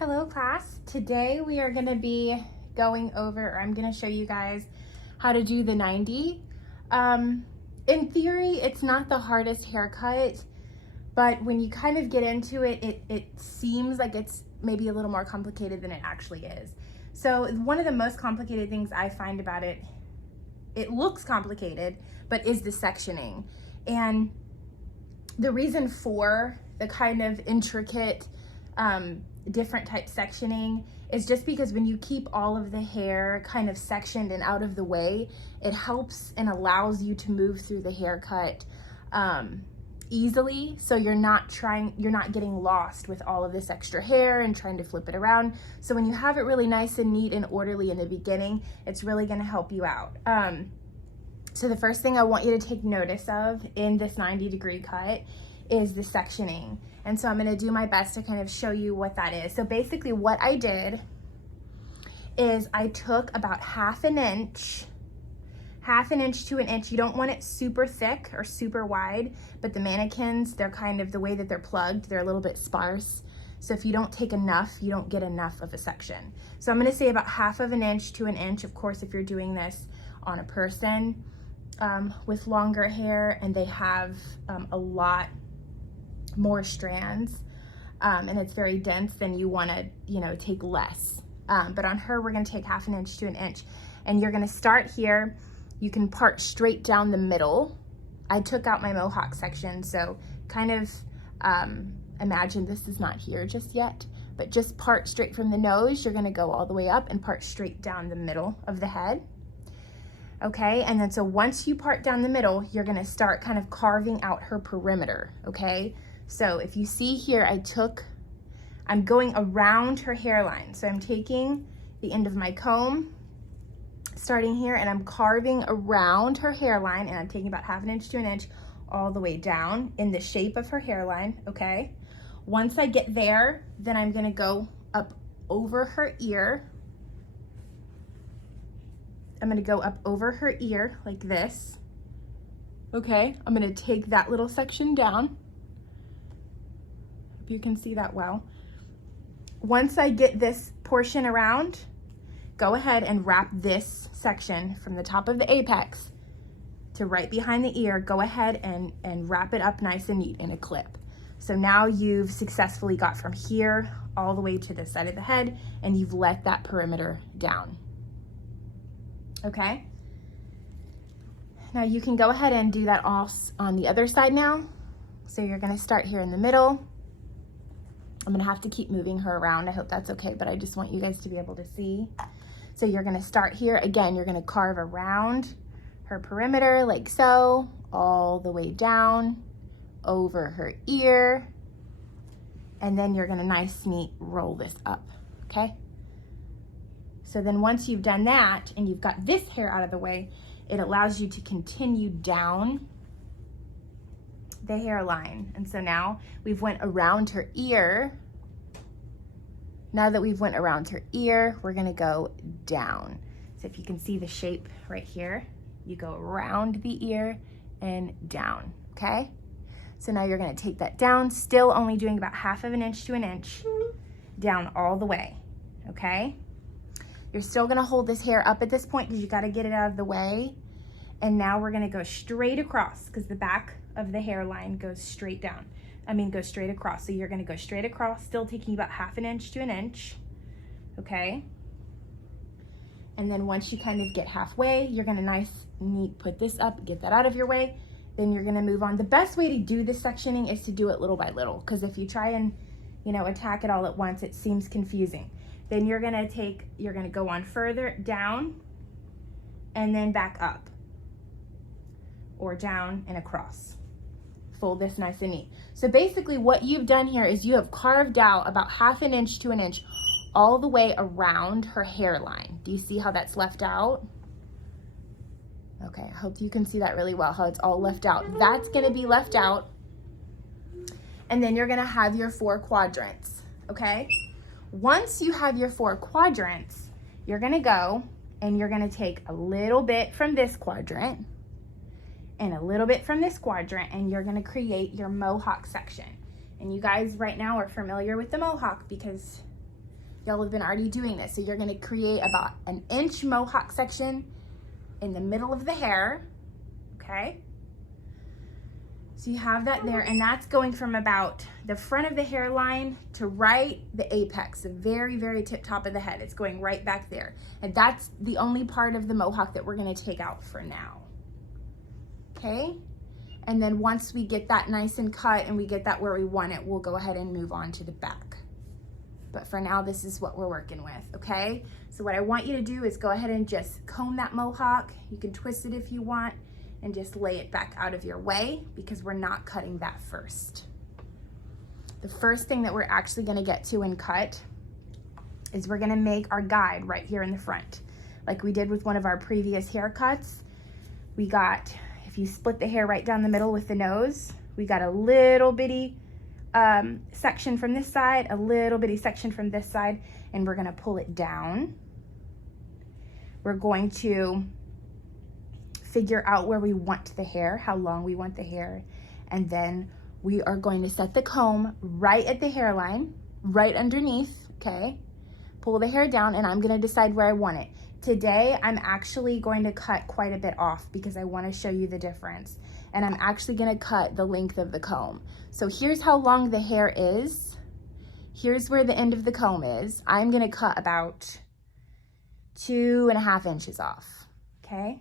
Hello class. Today we are going to be going over, or I'm going to show you guys how to do the 90. In theory, it's not the hardest haircut, but when you kind of get into it, it seems like it's maybe a little more complicated than it actually is. So one of the most complicated things I find about it, it looks complicated, but is the sectioning. And the reason for the kind of intricate different type sectioning is just because when you keep all of the hair kind of sectioned and out of the way, it helps and allows you to move through the haircut easily. So you're not getting lost with all of this extra hair and trying to flip it around. So when you have it really nice and neat and orderly in the beginning, it's really going to help you out. So the first thing I want you to take notice of in this 90-degree cut is the sectioning. And so I'm going to do my best to kind of show you what that is. So basically what I did is I took about half an inch to an inch. You don't want it super thick or super wide, but the mannequins, they're kind of the way that they're plugged, they're a little bit sparse. So if you don't take enough, you don't get enough of a section. So I'm going to say about half of an inch to an inch. Of course, if you're doing this on a person with longer hair and they have a lot more strands and it's very dense, then you want to take less, but on her we're going to take half an inch to an inch, and you're going to start here. You can part straight down the middle. I took out my mohawk section, so kind of imagine this is not here just yet, but just part straight from the nose. You're going to go all the way up and part straight down the middle of the head. Okay, and then so once you part down the middle, you're going to start kind of carving out her perimeter. Okay, so if you see here, I'm going around her hairline. So I'm taking the end of my comb, starting here, and I'm carving around her hairline, and I'm taking about half an inch to an inch all the way down in the shape of her hairline, okay? Once I get there, then I'm gonna go up over her ear. I'm gonna go up over her ear like this, okay? I'm gonna take that little section down. You can see that well. Once I get this portion around, go ahead and wrap this section from the top of the apex to right behind the ear. Go ahead and wrap it up nice and neat in a clip. So now you've successfully got from here all the way to the side of the head, and you've let that perimeter down. Okay? Now you can go ahead and do that all on the other side now. So you're gonna start here in the middle. I'm gonna have to keep moving her around. I hope that's okay, but I just want you guys to be able to see. So you're gonna start here. Again, you're gonna carve around her perimeter like so, all the way down, over her ear, and then you're gonna nice, neat roll this up, okay? So then once you've done that, and you've got this hair out of the way, it allows you to continue down the hairline. And so now we've went around her ear. Now that we've went around her ear, we're gonna go down. So if you can see the shape right here, you go around the ear and down, okay? So now you're gonna take that down, still only doing about half of an inch to an inch, down all the way, okay? You're still gonna hold this hair up at this point because you gotta get it out of the way. And now we're gonna go straight across because the back of the hairline goes straight down. Goes straight across. So you're gonna go straight across, still taking about half an inch to an inch, okay? And then once you kind of get halfway, you're gonna nice, neat, put this up, get that out of your way. Then you're gonna move on. The best way to do this sectioning is to do it little by little, because if you try and, attack it all at once, it seems confusing. Then you're gonna go on further down and then back up, or down and across. Fold this nice and neat. So basically what you've done here is you have carved out about half an inch to an inch all the way around her hairline. Do you see how that's left out? Okay, I hope you can see that really well, how it's all left out. That's gonna be left out. And then you're gonna have your 4 quadrants, okay? Once you have your 4 quadrants, you're gonna go and you're gonna take a little bit from this quadrant and a little bit from this quadrant, and you're gonna create your mohawk section. And you guys right now are familiar with the mohawk because Y'all have been already doing this. So you're gonna create about an inch mohawk section in the middle of the hair, okay? So you have that there, and that's going from about the front of the hairline to right the apex, the very, very tip top of the head. It's going right back there. And that's the only part of the mohawk that we're gonna take out for now, okay? And then once we get that nice and cut and we get that where we want it, we'll go ahead and move on to the back. But for now, this is what we're working with, okay? So what I want you to do is go ahead and just comb that mohawk. You can twist it if you want, and just lay it back out of your way because we're not cutting that first. The first thing that we're actually gonna get to and cut is we're gonna make our guide right here in the front. Like we did with one of our previous haircuts. We got, if you split the hair right down the middle with the nose, we got a little bitty section from this side, a little bitty section from this side, and we're gonna pull it down. We're going to figure out where we want the hair, how long we want the hair, and then we are going to set the comb right at the hairline, right underneath, okay? Pull the hair down, and I'm gonna decide where I want it. Today, I'm actually going to cut quite a bit off because I wanna show you the difference. And I'm actually gonna cut the length of the comb. So here's how long the hair is. Here's where the end of the comb is. I'm gonna cut about 2.5 inches off, okay?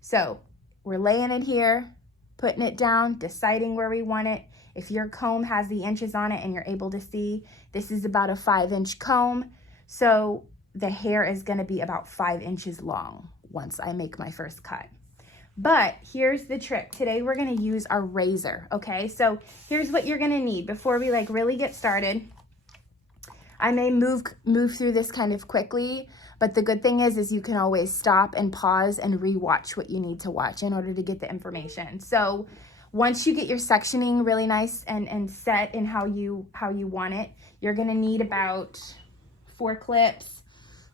So we're laying it here, putting it down, deciding where we want it. If your comb has the inches on it and you're able to see, this is about a 5-inch comb. So the hair is gonna be about 5 inches long once I make my first cut. But here's the trick. Today we're gonna use our razor, okay? So here's what you're gonna need before we like really get started. I may move through this kind of quickly, but the good thing is you can always stop and pause and rewatch what you need to watch in order to get the information. So once you get your sectioning really nice and set in how you want it, you're gonna need about 4 clips.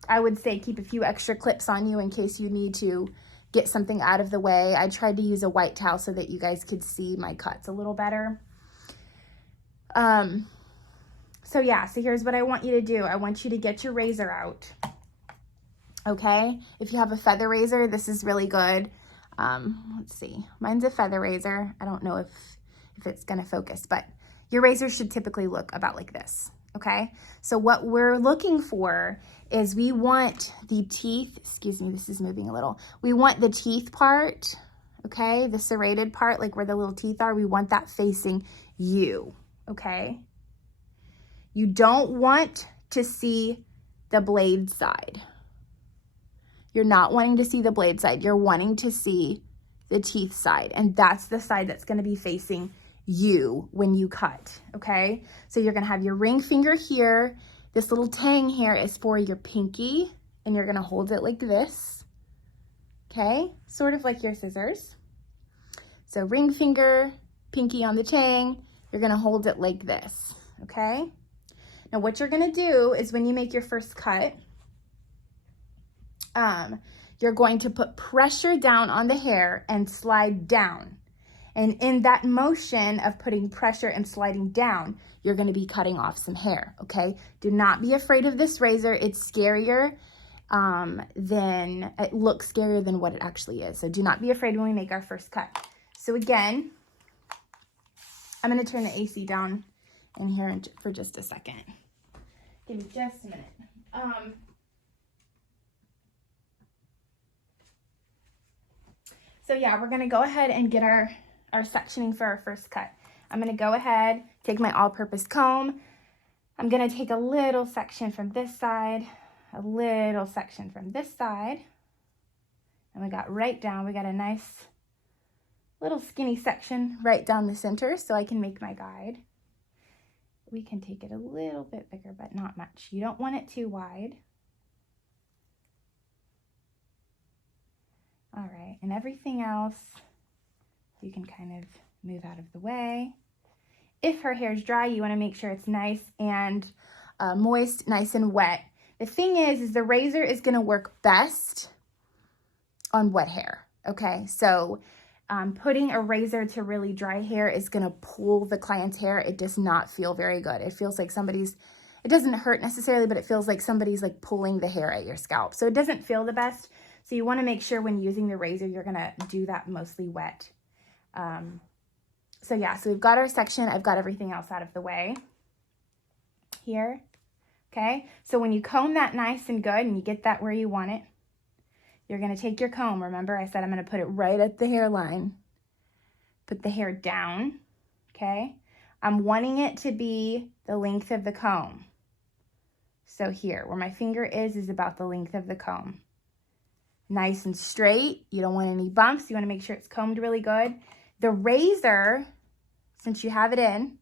I would say keep a few extra clips on you in case you need to get something out of the way. I tried to use a white towel so that you guys could see my cuts a little better. So yeah, so here's what I want you to do. I want you to get your razor out, okay? If you have a feather razor, this is really good. Let's see, mine's a feather razor. I don't know if it's gonna focus, but your razor should typically look about like this, okay? So what we're looking for is we want the teeth, excuse me, this is moving a little. We want the teeth part, okay? The serrated part, like where the little teeth are, we want that facing you, okay? You don't want to see the blade side. You're not wanting to see the blade side. You're wanting to see the teeth side. And that's the side that's gonna be facing you when you cut, okay? So you're gonna have your ring finger here. This little tang here is for your pinky, and you're gonna hold it like this, okay? Sort of like your scissors. So ring finger, pinky on the tang, you're gonna hold it like this, okay? Now what you're gonna do is when you make your first cut, you're going to put pressure down on the hair and slide down. And in that motion of putting pressure and sliding down, you're gonna be cutting off some hair, okay? Do not be afraid of this razor. It's scarier it looks scarier than what it actually is. So do not be afraid when we make our first cut. So again, I'm gonna turn the AC down in here for just a second. Give me just a minute. So yeah, we're gonna go ahead and get our sectioning for our first cut. I'm gonna go ahead, take my all-purpose comb. I'm gonna take a little section from this side, a little section from this side, and we got right down. We got a nice little skinny section right down the center so I can make my guide. We can take it a little bit bigger, but not much. You don't want it too wide. All right, and everything else, you can kind of move out of the way. If her hair is dry, you want to make sure it's nice and moist, nice and wet. The thing is the razor is going to work best on wet hair, okay? So putting a razor to really dry hair is going to pull the client's hair. It does not feel very good. It feels like somebody's it doesn't hurt necessarily, but it feels like somebody's like pulling the hair at your scalp. So it doesn't feel the best. So you want to make sure when using the razor, you're going to do that mostly wet. So yeah, so we've got our section. I've got everything else out of the way here. Okay, so when you comb that nice and good and you get that where you want it, you're going to take your comb. Remember, I said I'm going to put it right at the hairline. Put the hair down, okay? I'm wanting it to be the length of the comb. So here, where my finger is about the length of the comb. Nice and straight. You don't want any bumps. You want to make sure it's combed really good. The razor, since you have it in,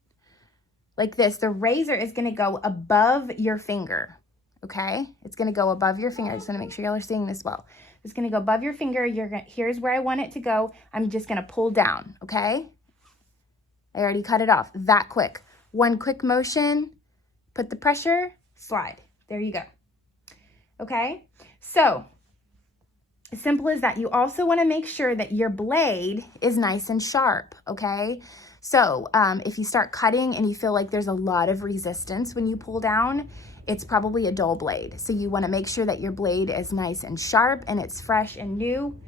like this, the razor is going to go above your finger, okay? It's going to go above your finger. I just want to make sure y'all are seeing this well. It's going to go above your finger. Here's where I want it to go. I'm just going to pull down, okay? I already cut it off that quick. One quick motion, put the pressure, slide. There you go. Okay? So, as simple as that. You also want to make sure that your blade is nice and sharp, okay? So if you start cutting and you feel like there's a lot of resistance when you pull down, it's probably a dull blade. So you want to make sure that your blade is nice and sharp and it's fresh and new.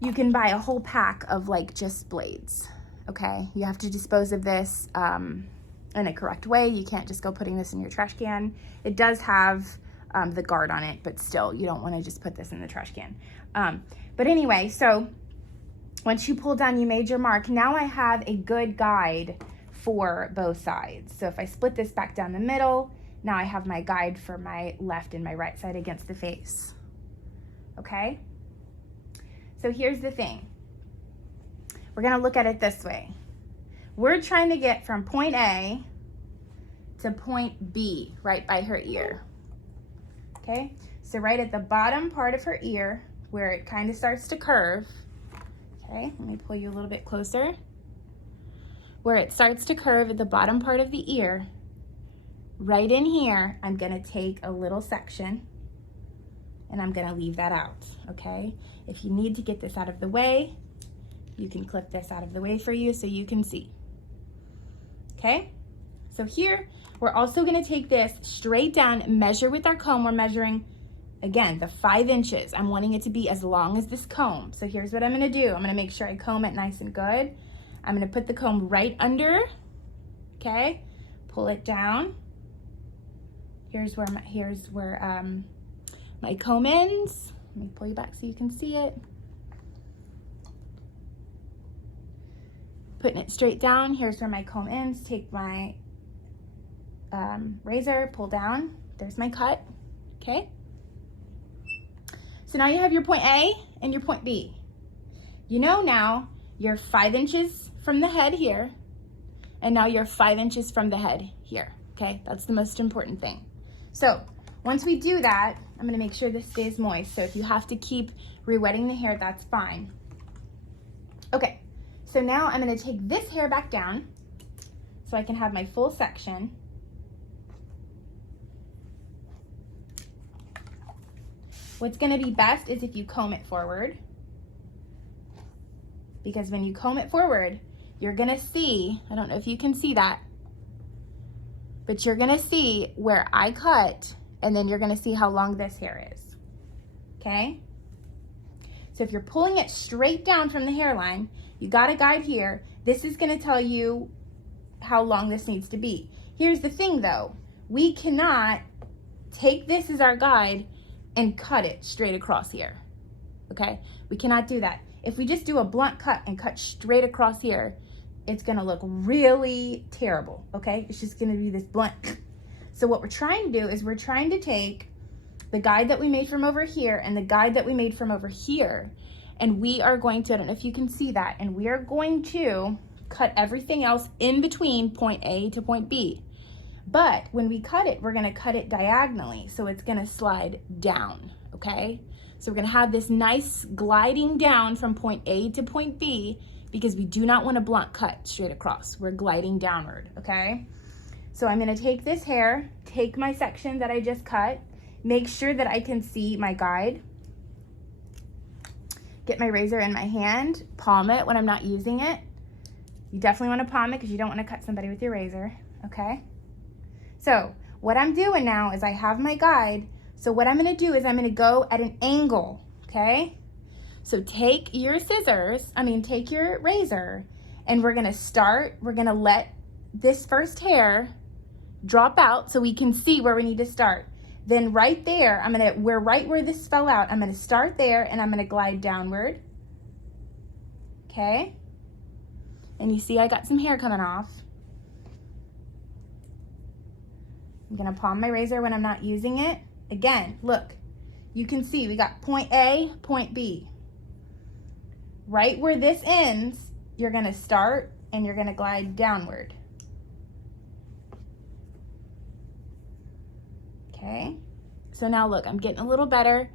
You can buy a whole pack of like just blades, okay? You have to dispose of this in a correct way. You can't just go putting this in your trash can. It does have the guard on it, but still you don't want to just put this in the trash can. But anyway, so once you pull down, you made your mark. Now I have a good guide for both sides. So if I split this back down the middle, now I have my guide for my left and my right side against the face. Okay? So here's the thing. We're gonna look at it this way. We're trying to get from point A to point B, right by her ear. Okay? So right at the bottom part of her ear, where it kind of starts to curve, okay, let me pull you a little bit closer. Where it starts to curve at the bottom part of the ear, right in here, I'm gonna take a little section and I'm gonna leave that out, okay? If you need to get this out of the way, you can clip this out of the way for you so you can see, okay? So here, we're also gonna take this straight down, measure with our comb. We're measuring, again, the 5 inches. I'm wanting it to be as long as this comb. So here's what I'm gonna do. I'm gonna make sure I comb it nice and good. I'm gonna put the comb right under, okay? Pull it down. Here's where my comb ends. Let me pull you back so you can see it. Putting it straight down. Here's where my comb ends. Take my razor, pull down. There's my cut, okay? So now you have your point A and your point B. You know now you're 5 inches from the head here, and now you're 5 inches from the head here, okay? That's the most important thing. So once we do that, I'm gonna make sure this stays moist. So if you have to keep re-wetting the hair, that's fine. Okay, so now I'm gonna take this hair back down so I can have my full section. What's gonna be best is if you comb it forward, because when you comb it forward, you're gonna see, I don't know if you can see that, but you're gonna see where I cut, and then you're gonna see how long this hair is, okay? So if you're pulling it straight down from the hairline, you got a guide here. This is gonna tell you how long this needs to be. Here's the thing though, we cannot take this as our guide and cut it straight across here, okay? We cannot do that. If we just do a blunt cut and cut straight across here, it's gonna look really terrible, okay? It's just gonna be this blunt. So what we're trying to do is we're trying to take the guide that we made from over here and the guide that we made from over here, and we are going to, I don't know if you can see that, and we are going to cut everything else in between point A to point B. But when we cut it, we're gonna cut it diagonally, so it's gonna slide down, okay? So we're gonna have this nice gliding down from point A to point B, because we do not want a blunt cut straight across. We're gliding downward, okay? So I'm gonna take this hair, take my section that I just cut, make sure that I can see my guide, get my razor in my hand, palm it when I'm not using it. You definitely wanna palm it because you don't wanna cut somebody with your razor, okay? So what I'm doing now is I have my guide. So what I'm gonna do is I'm gonna go at an angle, okay? So take your take your razor, and we're gonna let this first hair drop out so we can see where we need to start. Then right there, right where this fell out, I'm gonna start there and I'm gonna glide downward, okay? And you see I got some hair coming off. I'm gonna palm my razor when I'm not using it. Again, look, you can see we got point A, point B. Right where this ends, you're gonna start and you're gonna glide downward. Okay, so now look, I'm getting a little better.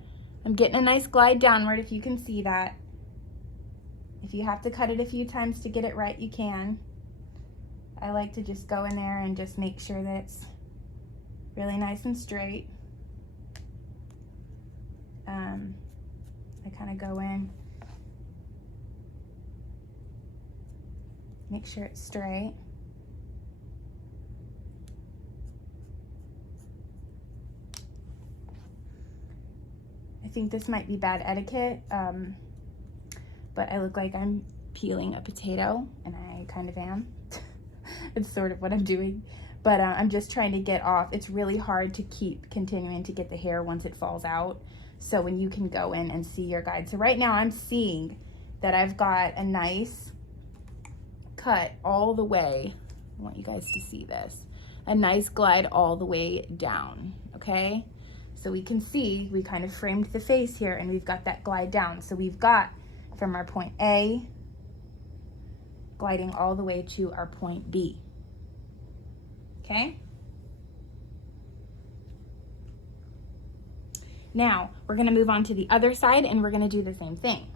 I'm getting a nice glide downward, if you can see that. If you have to cut it a few times to get it right, you can. I like to just go in there and just make sure that it's really nice and straight. I kind of go in, make sure it's straight. I think this might be bad etiquette, but I look like I'm peeling a potato, and I kind of am. It's sort of what I'm doing, but I'm just trying to get off. It's really hard to keep continuing to get the hair once it falls out. So when you can go in and see your guide. So right now I'm seeing that I've got a nice cut all the way. I want you guys to see this. A nice glide all the way down, okay? So we can see we kind of framed the face here and we've got that glide down. So we've got from our point A gliding all the way to our point B, okay? Now we're gonna move on to the other side and we're gonna do the same thing.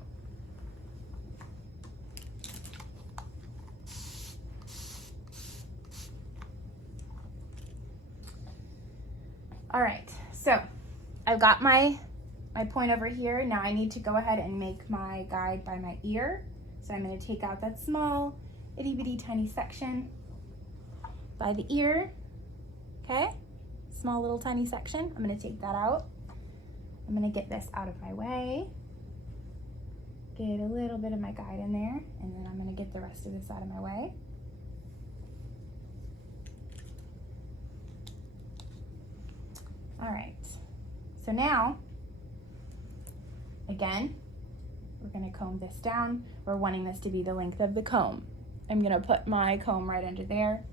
All right, so I've got my point over here. Now I need to go ahead and make my guide by my ear. So I'm gonna take out that small, itty bitty tiny section by the ear, okay? Small little tiny section, I'm gonna take that out. I'm gonna get this out of my way, get a little bit of my guide in there, and then I'm gonna get the rest of this out of my way. All right, so now, again, we're gonna comb this down. We're wanting this to be the length of the comb. I'm gonna put my comb right under there,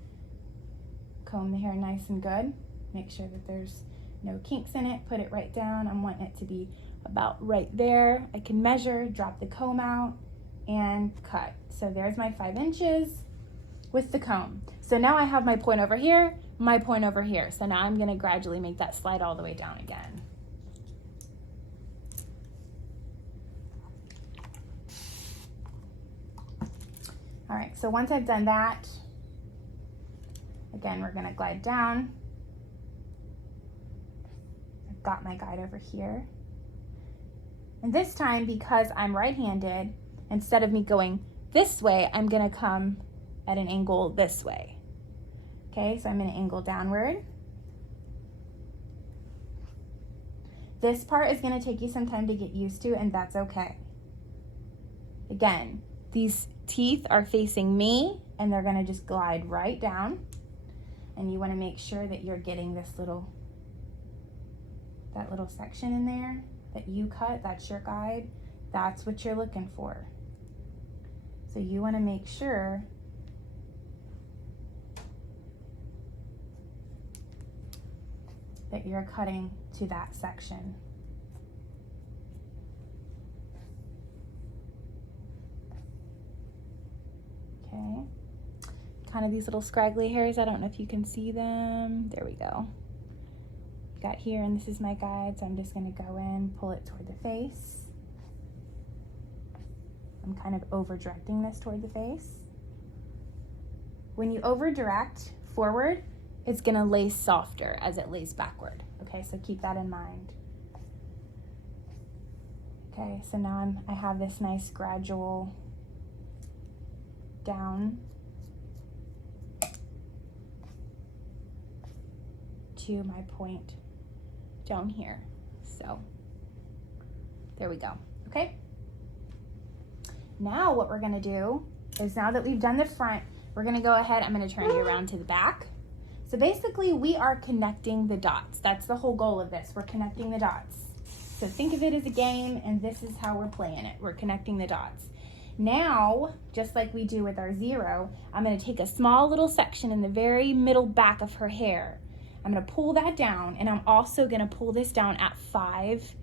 comb the hair nice and good, make sure that there's no kinks in it, put it right down. I'm wanting it to be about right there. I can measure, drop the comb out, and cut. So there's my 5 inches with the comb. So now I have my point over here, my point over here. So now I'm gonna gradually make that slide all the way down again. All right, so once I've done that, again, we're gonna glide down. I've got my guide over here. And this time, because I'm right-handed, instead of me going this way, I'm gonna come at an angle this way. Okay, so I'm gonna angle downward. This part is gonna take you some time to get used to, and that's okay. Again, these teeth are facing me, and they're gonna just glide right down. And you wanna make sure that you're getting this that little section in there that you cut, that's your guide, that's what you're looking for. So you wanna make sure that you're cutting to that section. Okay, kind of these little scraggly hairs, I don't know if you can see them. There we go. Got here, and this is my guide, so I'm just gonna go in, pull it toward the face. I'm kind of over directing this toward the face. When you over direct forward, it's gonna lay softer as it lays backward. Okay, so keep that in mind. Okay, so now I have this nice gradual down to my point down here. So there we go, okay? Now what we're gonna do is, now that we've done the front, we're gonna go ahead, I'm gonna turn you around to the back. So basically we are connecting the dots. That's the whole goal of this. We're connecting the dots. So think of it as a game, and this is how we're playing it. We're connecting the dots. Now, just like we do with our zero, I'm gonna take a small little section in the very middle back of her hair. I'm gonna pull that down, and I'm also gonna pull this down at 5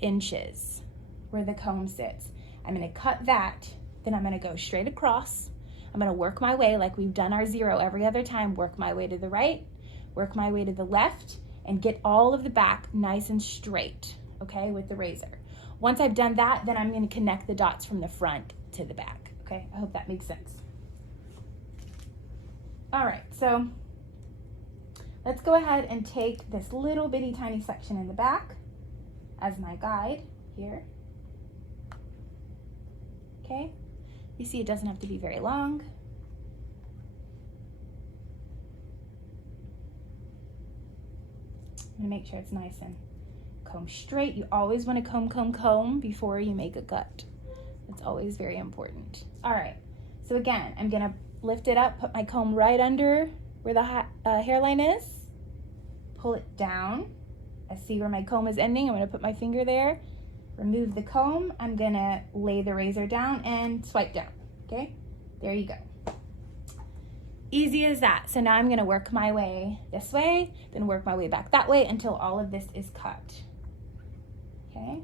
inches where the comb sits. I'm gonna cut that, then I'm gonna go straight across. I'm gonna work my way like we've done our zero every other time, work my way to the right, work my way to the left, and get all of the back nice and straight, okay, with the razor. Once I've done that, then I'm gonna connect the dots from the front to the back, okay? I hope that makes sense. All right, so let's go ahead and take this little bitty tiny section in the back as my guide here. Okay, you see it doesn't have to be very long. I'm gonna make sure it's nice and comb straight. You always want to comb before you make a cut. It's always very important. All right, so again, I'm gonna lift it up, put my comb right under where the hairline is, pull it down. I see where my comb is ending. I'm gonna put my finger there, remove the comb. I'm gonna lay the razor down and swipe down, okay? There you go. Easy as that. So now I'm gonna work my way this way, then work my way back that way until all of this is cut, okay?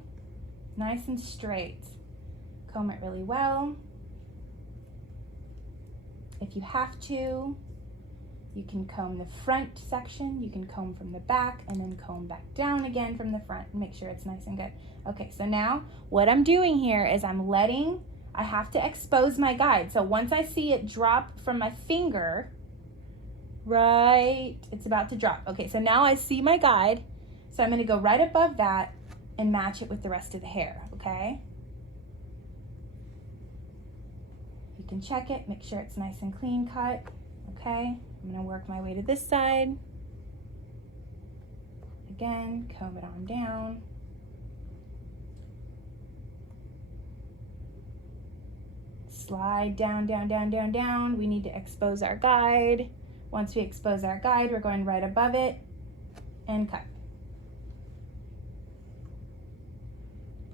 Nice and straight. Comb it really well. If you have to, you can comb the front section, you can comb from the back, and then comb back down again from the front and make sure it's nice and good. Okay, so now what I'm doing here is I have to expose my guide. So once I see it drop from my finger, right, it's about to drop. Okay, so now I see my guide, so I'm gonna go right above that and match it with the rest of the hair, okay? You can check it, make sure it's nice and clean cut, okay? I'm gonna work my way to this side. Again, comb it on down. Slide down, down, down, down, down. We need to expose our guide. Once we expose our guide, we're going right above it and cut.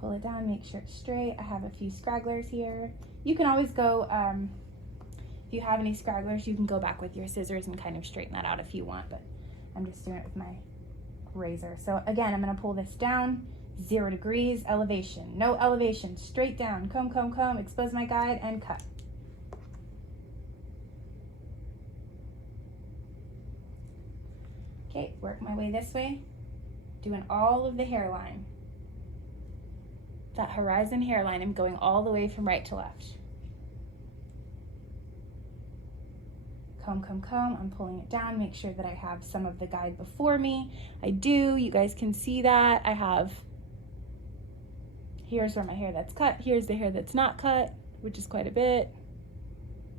Pull it down, make sure it's straight. I have a few scragglers here. You can always go, if you have any scragglers, you can go back with your scissors and kind of straighten that out if you want, but I'm just doing it with my razor. So again, I'm gonna pull this down, 0 degrees, elevation, no elevation, straight down, comb, comb, comb, expose my guide and cut. Okay, work my way this way, doing all of the hairline. That horizon hairline, I'm going all the way from right to left. Comb, comb, comb, I'm pulling it down, make sure that I have some of the guide before me. I do, you guys can see that. I have, here's where my hair that's cut, here's the hair that's not cut, which is quite a bit.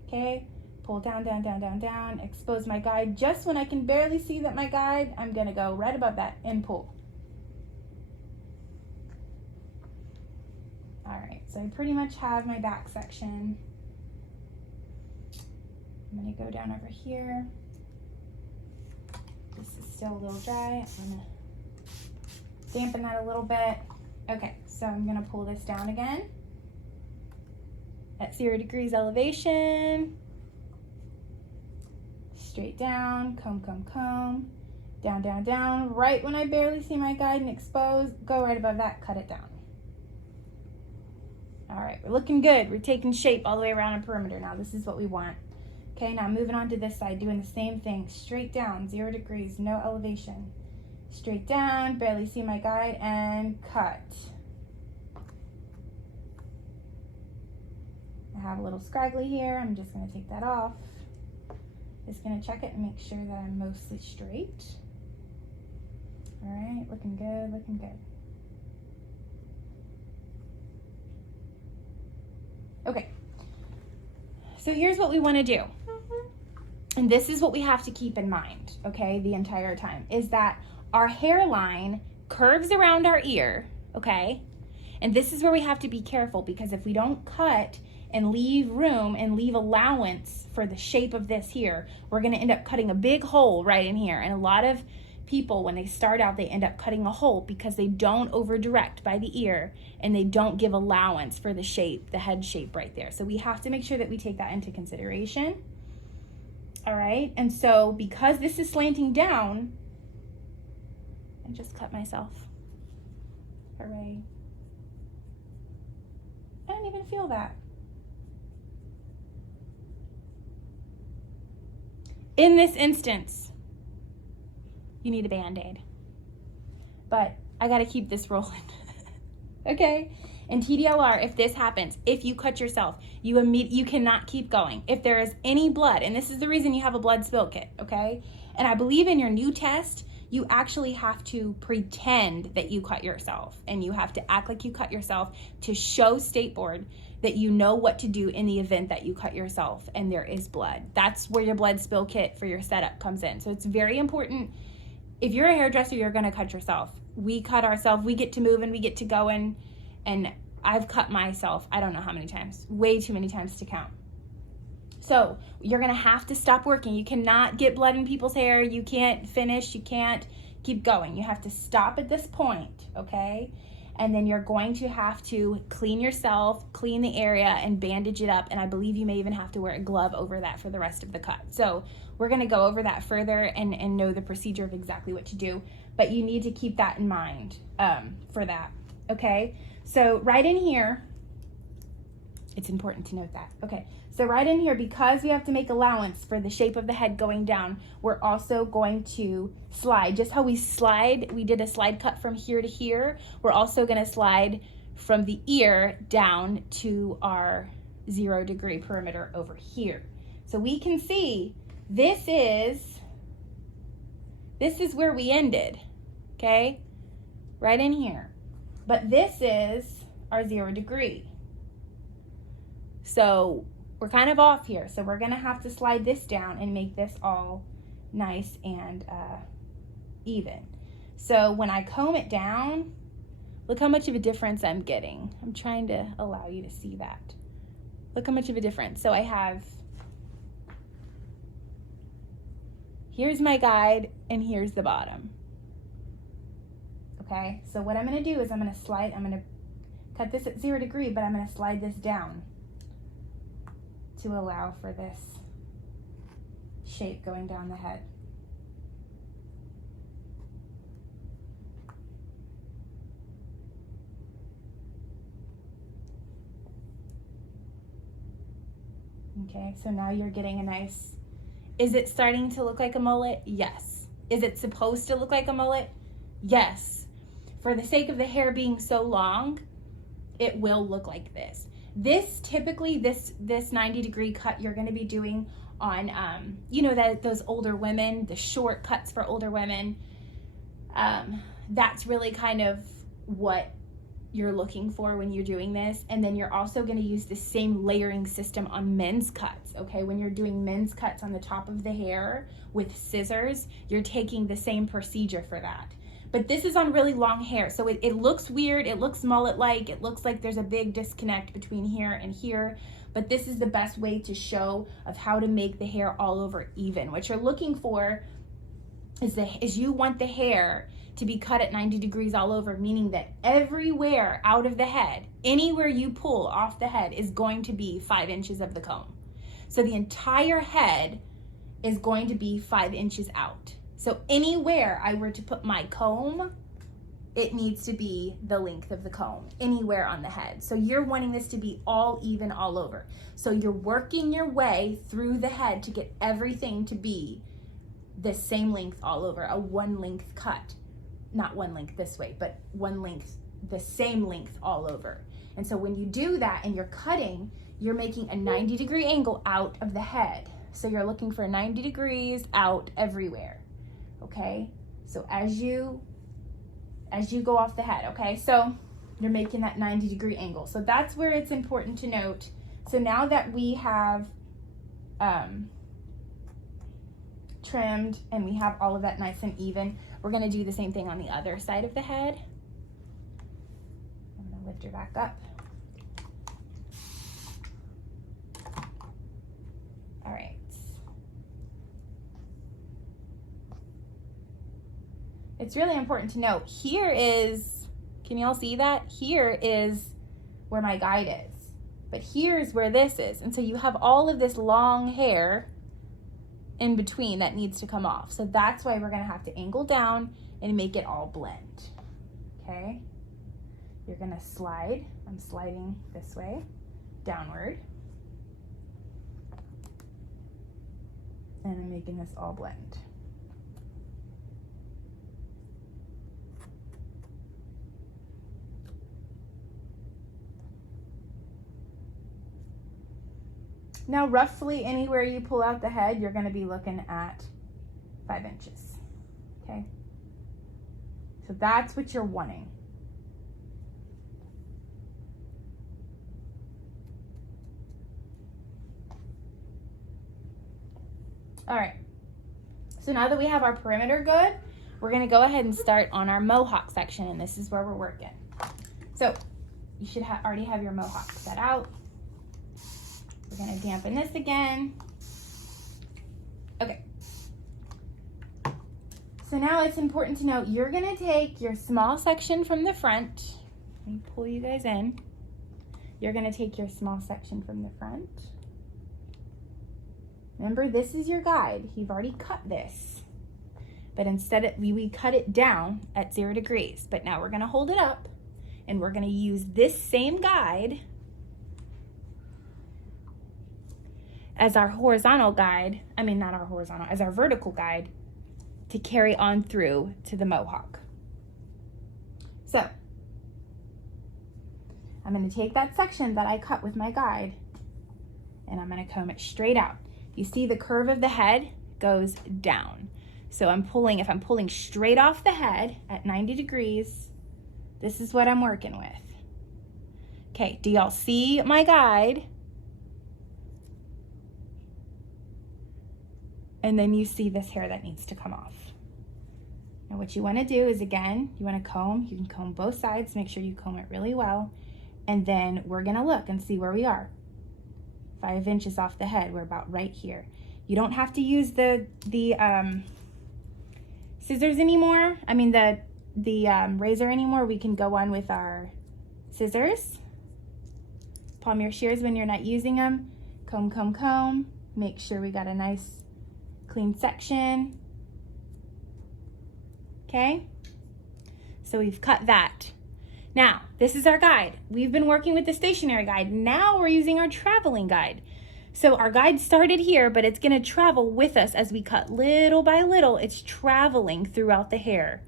Okay, pull down, down, down, down, down, expose my guide. Just when I can barely see that my guide, I'm gonna go right above that and pull. All right, so I pretty much have my back section. I'm gonna go down over here. This is still a little dry. I'm gonna dampen that a little bit. Okay, so I'm gonna pull this down again at 0 degrees elevation. Straight down, comb, comb, comb, down, down, down. Right when I barely see my guide and expose, go right above that, cut it down. All right, we're looking good. We're taking shape all the way around a perimeter now. This is what we want. Okay, now moving on to this side, doing the same thing. Straight down, 0 degrees, no elevation. Straight down, barely see my guide, and cut. I have a little scraggly here. I'm just gonna take that off. Just gonna check it and make sure that I'm mostly straight. All right, looking good, looking good. Okay, so here's what we want to do. and this is what we have to keep in mind, okay, the entire time, is that our hairline curves around our ear, okay? And this is where we have to be careful, because if we don't cut and leave room and leave allowance for the shape of this here, we're gonna end up cutting a big hole right in here. And a lot of people, when they start out, they end up cutting a hole because they don't over direct by the ear and they don't give allowance for the shape, the head shape right there. So we have to make sure that we take that into consideration. All right, and so because this is slanting down, I just cut myself. Hooray. I didn't even feel that. In this instance, you need a Band-Aid. But I gotta keep this rolling. Okay? In TDLR, if this happens, if you cut yourself, you cannot keep going. If there is any blood, and this is the reason you have a blood spill kit, okay? And I believe in your new test, you actually have to pretend that you cut yourself, and you have to act like you cut yourself to show State Board that you know what to do in the event that you cut yourself and there is blood. That's where your blood spill kit for your setup comes in. So it's very important. If you're a hairdresser, you're gonna cut yourself. We cut ourselves, we get to moving, we get to going, and I've cut myself, I don't know how many times, way too many times to count. So you're gonna have to stop working. You cannot get blood in people's hair. You can't finish, you can't keep going. You have to stop at this point, okay? And then you're going to have to clean yourself, clean the area, and bandage it up. And I believe you may even have to wear a glove over that for the rest of the cut. So we're gonna go over that further and know the procedure of exactly what to do. But you need to keep that in mind for that, okay? So right in here, it's important to note that, okay? So right in here, because we have to make allowance for the shape of the head going down, we're also going to slide. Just how we slide, we did a slide cut from here to here, we're also gonna slide from the ear down to our 0 degree perimeter over here. So we can see this is where we ended, okay? Right in here. But this is our 0 degree. So we're kind of off here. So we're gonna have to slide this down and make this all nice and even. So when I comb it down, look how much of a difference I'm getting. I'm trying to allow you to see that. Look how much of a difference. So I have, here's my guide and here's the bottom. Okay, so what I'm gonna do is I'm gonna cut this at 0 degree, but I'm gonna slide this down to allow for this shape going down the head. Okay, so now you're getting a nice, is it starting to look like a mullet? Yes. Is it supposed to look like a mullet? Yes. For the sake of the hair being so long, it will look like this. This typically, this 90 degree cut you're gonna be doing on, you know, those older women, the short cuts for older women. That's really kind of what you're looking for when you're doing this. And then you're also gonna use the same layering system on men's cuts, okay? When you're doing men's cuts on the top of the hair with scissors, you're taking the same procedure for that. But this is on really long hair, so it looks weird, it looks mullet-like, it looks like there's a big disconnect between here and here, but this is the best way to show of how to make the hair all over even. What you're looking for is you want the hair to be cut at 90 degrees all over, meaning that everywhere out of the head, anywhere you pull off the head is going to be 5 inches of the comb. So the entire head is going to be 5 inches out. So anywhere I were to put my comb, it needs to be the length of the comb, anywhere on the head. So you're wanting this to be all even all over. So you're working your way through the head to get everything to be the same length all over, a one length cut. Not one length this way, but one length, the same length all over. And so when you do that and you're cutting, you're making a 90 degree angle out of the head. So you're looking for 90 degrees out everywhere. Okay, so as you go off the head, okay, so you're making that 90 degree angle. So that's where it's important to note. So now that we have trimmed and we have all of that nice and even, we're gonna do the same thing on the other side of the head. I'm gonna lift her back up. All right. It's really important to note, here is, can you all see that? Here is where my guide is, but here's where this is. And so you have all of this long hair in between that needs to come off. So that's why we're gonna have to angle down and make it all blend, okay? You're gonna slide, I'm sliding this way, downward. And I'm making this all blend. Now, roughly anywhere you pull out the head, you're going to be looking at 5 inches, okay? So that's what you're wanting. All right, so now that we have our perimeter good, we're going to go ahead and start on our mohawk section, and this is where we're working. So you should already have your mohawk set out. We're gonna dampen this again. Okay. So now it's important to note, you're gonna take your small section from the front. Let me pull you guys in. You're gonna take your small section from the front. Remember, this is your guide. You've already cut this. But instead, we cut it down at 0 degrees. But now we're gonna hold it up and we're gonna use this same guide as our horizontal guide, as our vertical guide to carry on through to the mohawk. So, I'm gonna take that section that I cut with my guide and I'm gonna comb it straight out. You see the curve of the head goes down. So if I'm pulling straight off the head at 90 degrees, this is what I'm working with. Okay, do y'all see my guide? And then you see this hair that needs to come off. Now what you wanna do is, again, you wanna comb, you can comb both sides, make sure you comb it really well, and then we're gonna look and see where we are. 5 inches off the head, we're about right here. You don't have to use the scissors anymore, the razor anymore. We can go on with our scissors. Palm your shears when you're not using them. Comb, comb, comb. Make sure we got a nice clean section. Okay, so we've cut that. Now, this is our guide. We've been working with the stationary guide. Now we're using our traveling guide. So our guide started here, but it's gonna travel with us as we cut little by little. It's traveling throughout the hair.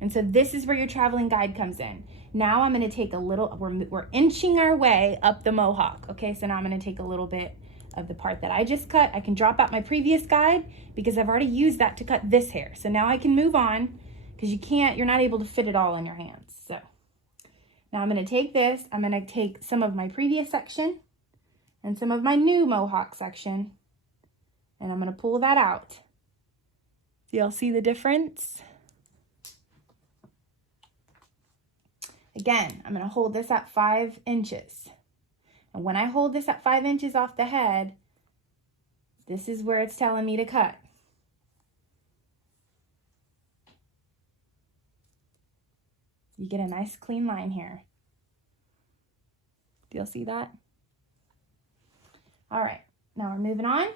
And so this is where your traveling guide comes in. Now I'm gonna take a little, we're inching our way up the mohawk. Okay, so now I'm gonna take a little bit of the part that I just cut. I can drop out my previous guide because I've already used that to cut this hair. So now I can move on because you're not able to fit it all in your hands. So now I'm gonna take this, I'm gonna take some of my previous section and some of my new mohawk section, and I'm gonna pull that out. Do y'all see the difference? Again, I'm gonna hold this at 5 inches. And when I hold this at 5 inches off the head, this is where it's telling me to cut. You get a nice clean line here. Do y'all see that? All right, now we're moving on.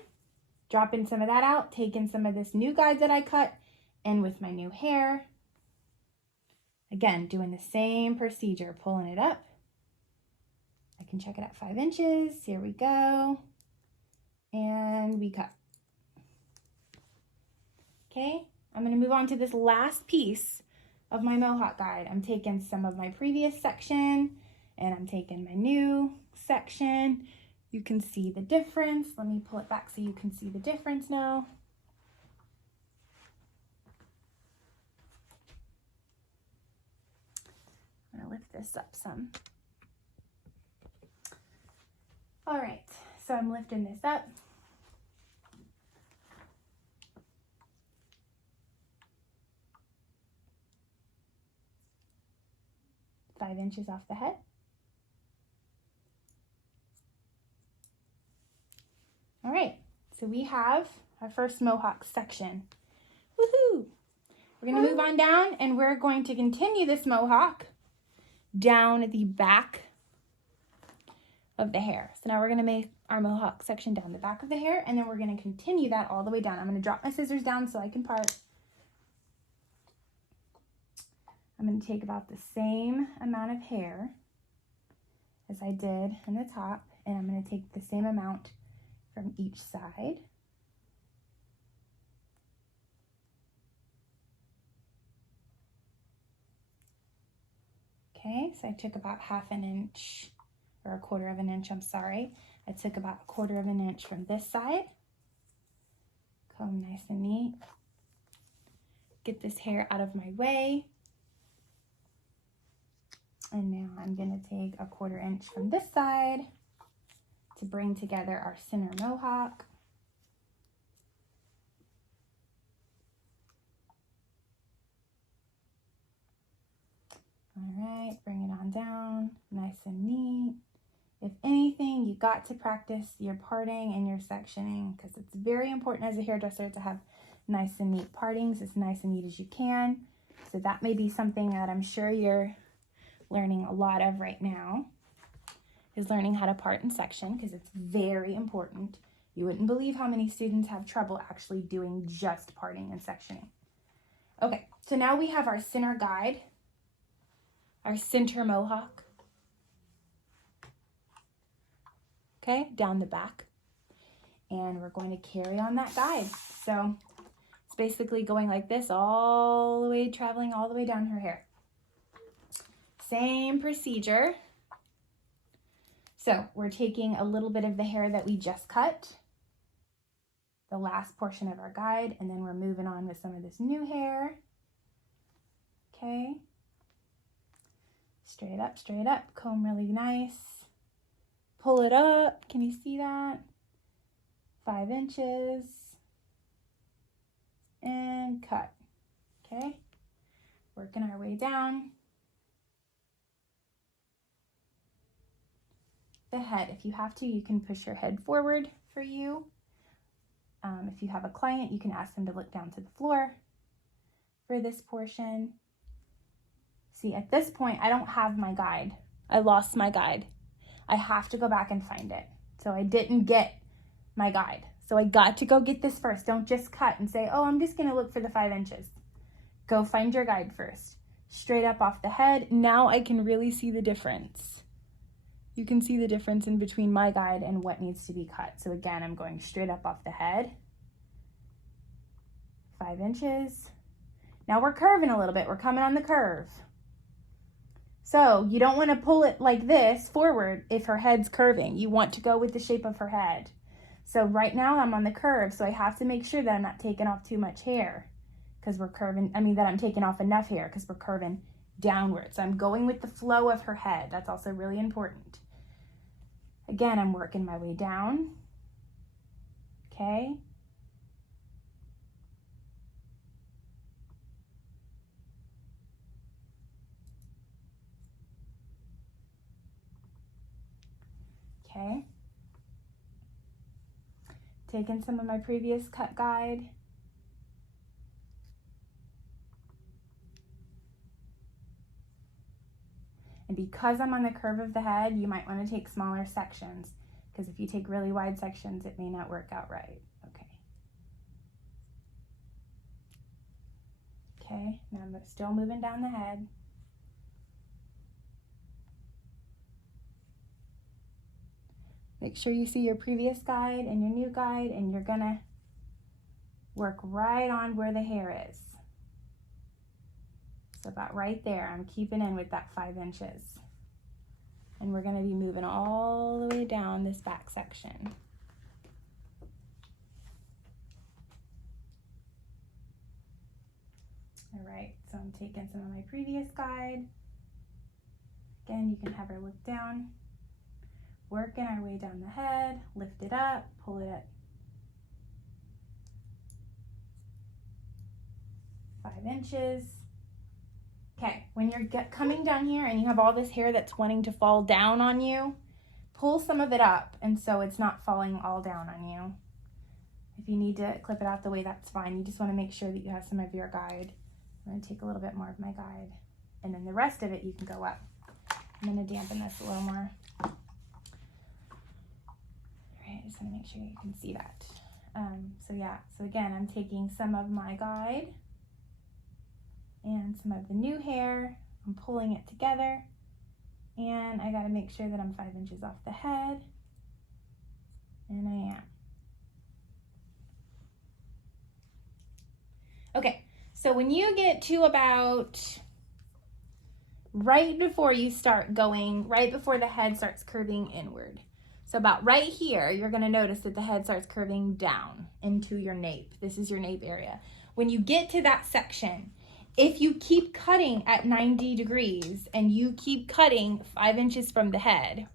Dropping some of that out, taking some of this new guide that I cut in with my new hair. Again, doing the same procedure, pulling it up. I can check it at 5 inches. Here we go. And we cut. Okay, I'm gonna move on to this last piece of my mohawk guide. I'm taking some of my previous section and I'm taking my new section. You can see the difference. Let me pull it back so you can see the difference now. I'm gonna lift this up some. All right, so I'm lifting this up. 5 inches off the head. All right, so we have our first mohawk section. Woohoo! We're going to move on down, and we're going to continue this mohawk down the back of the hair. So now we're going to make our mohawk section down the back of the hair, and then we're going to continue that all the way down. I'm going to drop my scissors down so I can part. I'm going to take about the same amount of hair as I did in the top, and I'm going to take the same amount from each side. Okay, so I took about 1/2 inch, or 1/4 inch, I'm sorry. I took about 1/4 inch from this side. Comb nice and neat. Get this hair out of my way. And now I'm going to take 1/4 inch from this side to bring together our center mohawk. All right, bring it on down, nice and neat. If anything, you got to practice your parting and your sectioning, because it's very important as a hairdresser to have nice and neat partings, as nice and neat as you can. So that may be something that I'm sure you're learning a lot of right now, is learning how to part and section, because it's very important. You wouldn't believe how many students have trouble actually doing just parting and sectioning. Okay, so now we have our center guide, our center mohawk. Okay, down the back. And we're going to carry on that guide. So it's basically going like this all the way, traveling all the way down her hair. Same procedure. So we're taking a little bit of the hair that we just cut, the last portion of our guide, and then we're moving on with some of this new hair. Okay. Straight up, comb really nice. Pull it up, can you see that? 5 inches. And cut, okay? Working our way down. The head, if you have to, you can push your head forward for you. If you have a client, you can ask them to look down to the floor for this portion. See, at this point, I don't have my guide. I lost my guide. I have to go back and find it. So I didn't get my guide. So I got to go get this first. Don't just cut and say, oh, I'm just gonna look for the 5 inches. Go find your guide first. Straight up off the head. Now I can really see the difference. You can see the difference in between my guide and what needs to be cut. So again, I'm going straight up off the head. 5 inches. Now we're curving a little bit. We're coming on the curve. So you don't want to pull it like this forward if her head's curving. You want to go with the shape of her head. So right now I'm on the curve, so I have to make sure that I'm not taking off too much hair because we're curving, that I'm taking off enough hair because we're curving downward. So I'm going with the flow of her head. That's also really important. Again, I'm working my way down. Okay. Okay. Taking some of my previous cut guide. And because I'm on the curve of the head, you might want to take smaller sections, because if you take really wide sections, it may not work out right. Okay. Okay, now I'm still moving down the head. Make sure you see your previous guide and your new guide, and you're gonna work right on where the hair is. So about right there, I'm keeping in with that 5 inches. And we're gonna be moving all the way down this back section. All right, so I'm taking some of my previous guide. Again, you can have her look down. Working our way down the head, lift it up, pull it up. 5 inches. Okay, when you're coming down here and you have all this hair that's wanting to fall down on you, pull some of it up and so it's not falling all down on you. If you need to clip it out the way, that's fine. You just want to make sure that you have some of your guide. I'm going to take a little bit more of my guide, and then the rest of it you can go up. I'm going to dampen this a little more. All right, I just want to make sure you can see that. So again, I'm taking some of my guide and some of the new hair. I'm pulling it together, and I got to make sure that I'm 5 inches off the head, and I am. Okay, so when you get to about right before you start going, right before the head starts curving inward. So about right here, you're gonna notice that the head starts curving down into your nape. This is your nape area. When you get to that section, if you keep cutting at 90 degrees and you keep cutting 5 inches from the head,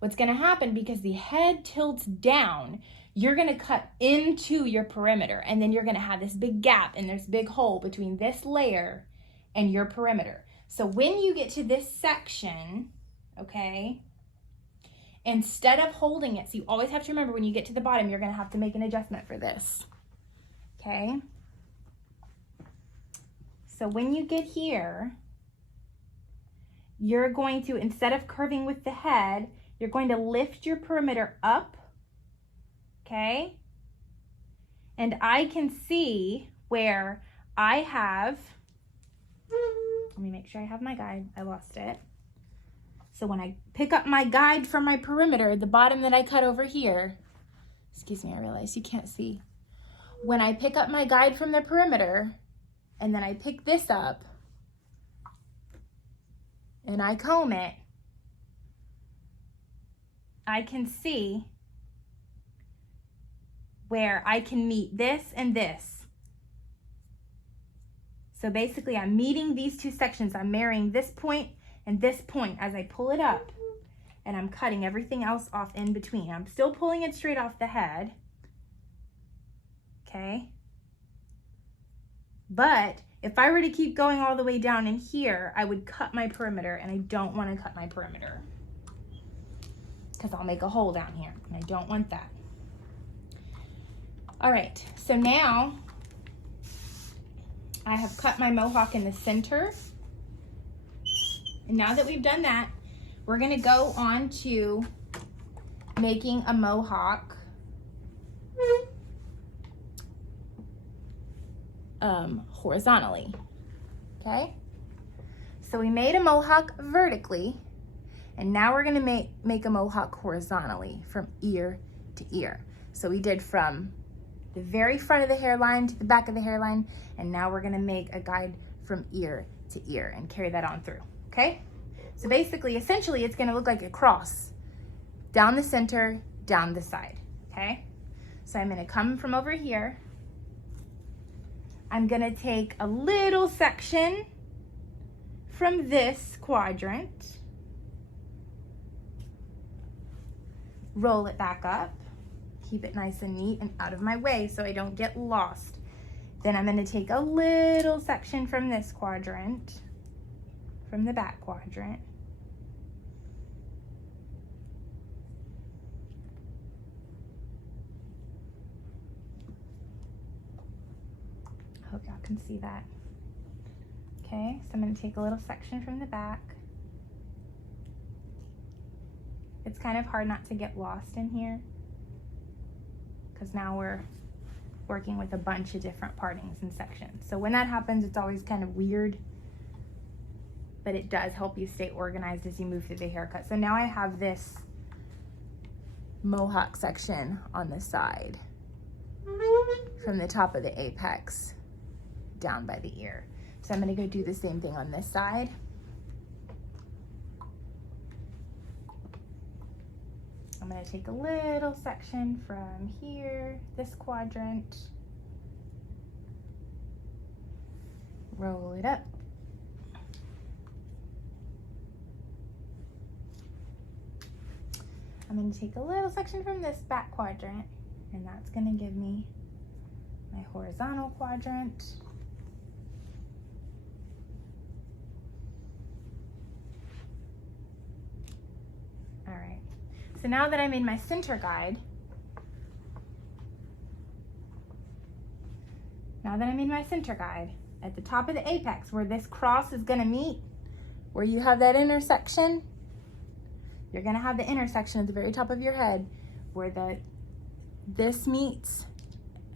what's gonna happen, because the head tilts down, you're gonna cut into your perimeter, and then you're gonna have this big gap and this big hole between this layer and your perimeter. So when you get to this section, okay, instead of holding it, so you always have to remember when you get to the bottom, you're gonna have to make an adjustment for this, okay? So when you get here, you're going to, instead of curving with the head, you're going to lift your perimeter up, okay? And I can see where I have, let me make sure I have my guide, I lost it. So when I pick up my guide from my perimeter, the bottom that I cut over here, excuse me, I realize you can't see. When I pick up my guide from the perimeter, and then I pick this up, and I comb it, I can see where I can meet this and this. So basically I'm meeting these two sections. I'm marrying this point and this point as I pull it up, and I'm cutting everything else off in between. I'm still pulling it straight off the head, okay? But if I were to keep going all the way down in here, I would cut my perimeter, and I don't want to cut my perimeter because I'll make a hole down here, and I don't want that. All right, so now I have cut my mohawk in the center. And now that we've done that, we're gonna go on to making a mohawk horizontally, okay? So we made a mohawk vertically, and now we're gonna make a mohawk horizontally from ear to ear. So we did from the very front of the hairline to the back of the hairline, and now we're gonna make a guide from ear to ear and carry that on through, okay? So basically, essentially, it's gonna look like a cross, down the center, down the side, okay? So I'm gonna come from over here. I'm gonna take a little section from this quadrant, roll it back up, keep it nice and neat and out of my way so I don't get lost. Then I'm gonna take a little section from this quadrant, from the back quadrant, I hope y'all can see that. Okay, so I'm gonna take a little section from the back. It's kind of hard not to get lost in here because now we're working with a bunch of different partings and sections. So when that happens, it's always kind of weird, but it does help you stay organized as you move through the haircut. So now I have this mohawk section on the side from the top of the apex down by the ear. So I'm gonna go do the same thing on this side. I'm gonna take a little section from here, this quadrant, roll it up. I'm gonna take a little section from this back quadrant, and that's gonna give me my horizontal quadrant. So now that I'm in my center guide, at the top of the apex where this cross is gonna meet, where you have that intersection, you're gonna have the intersection at the very top of your head where this meets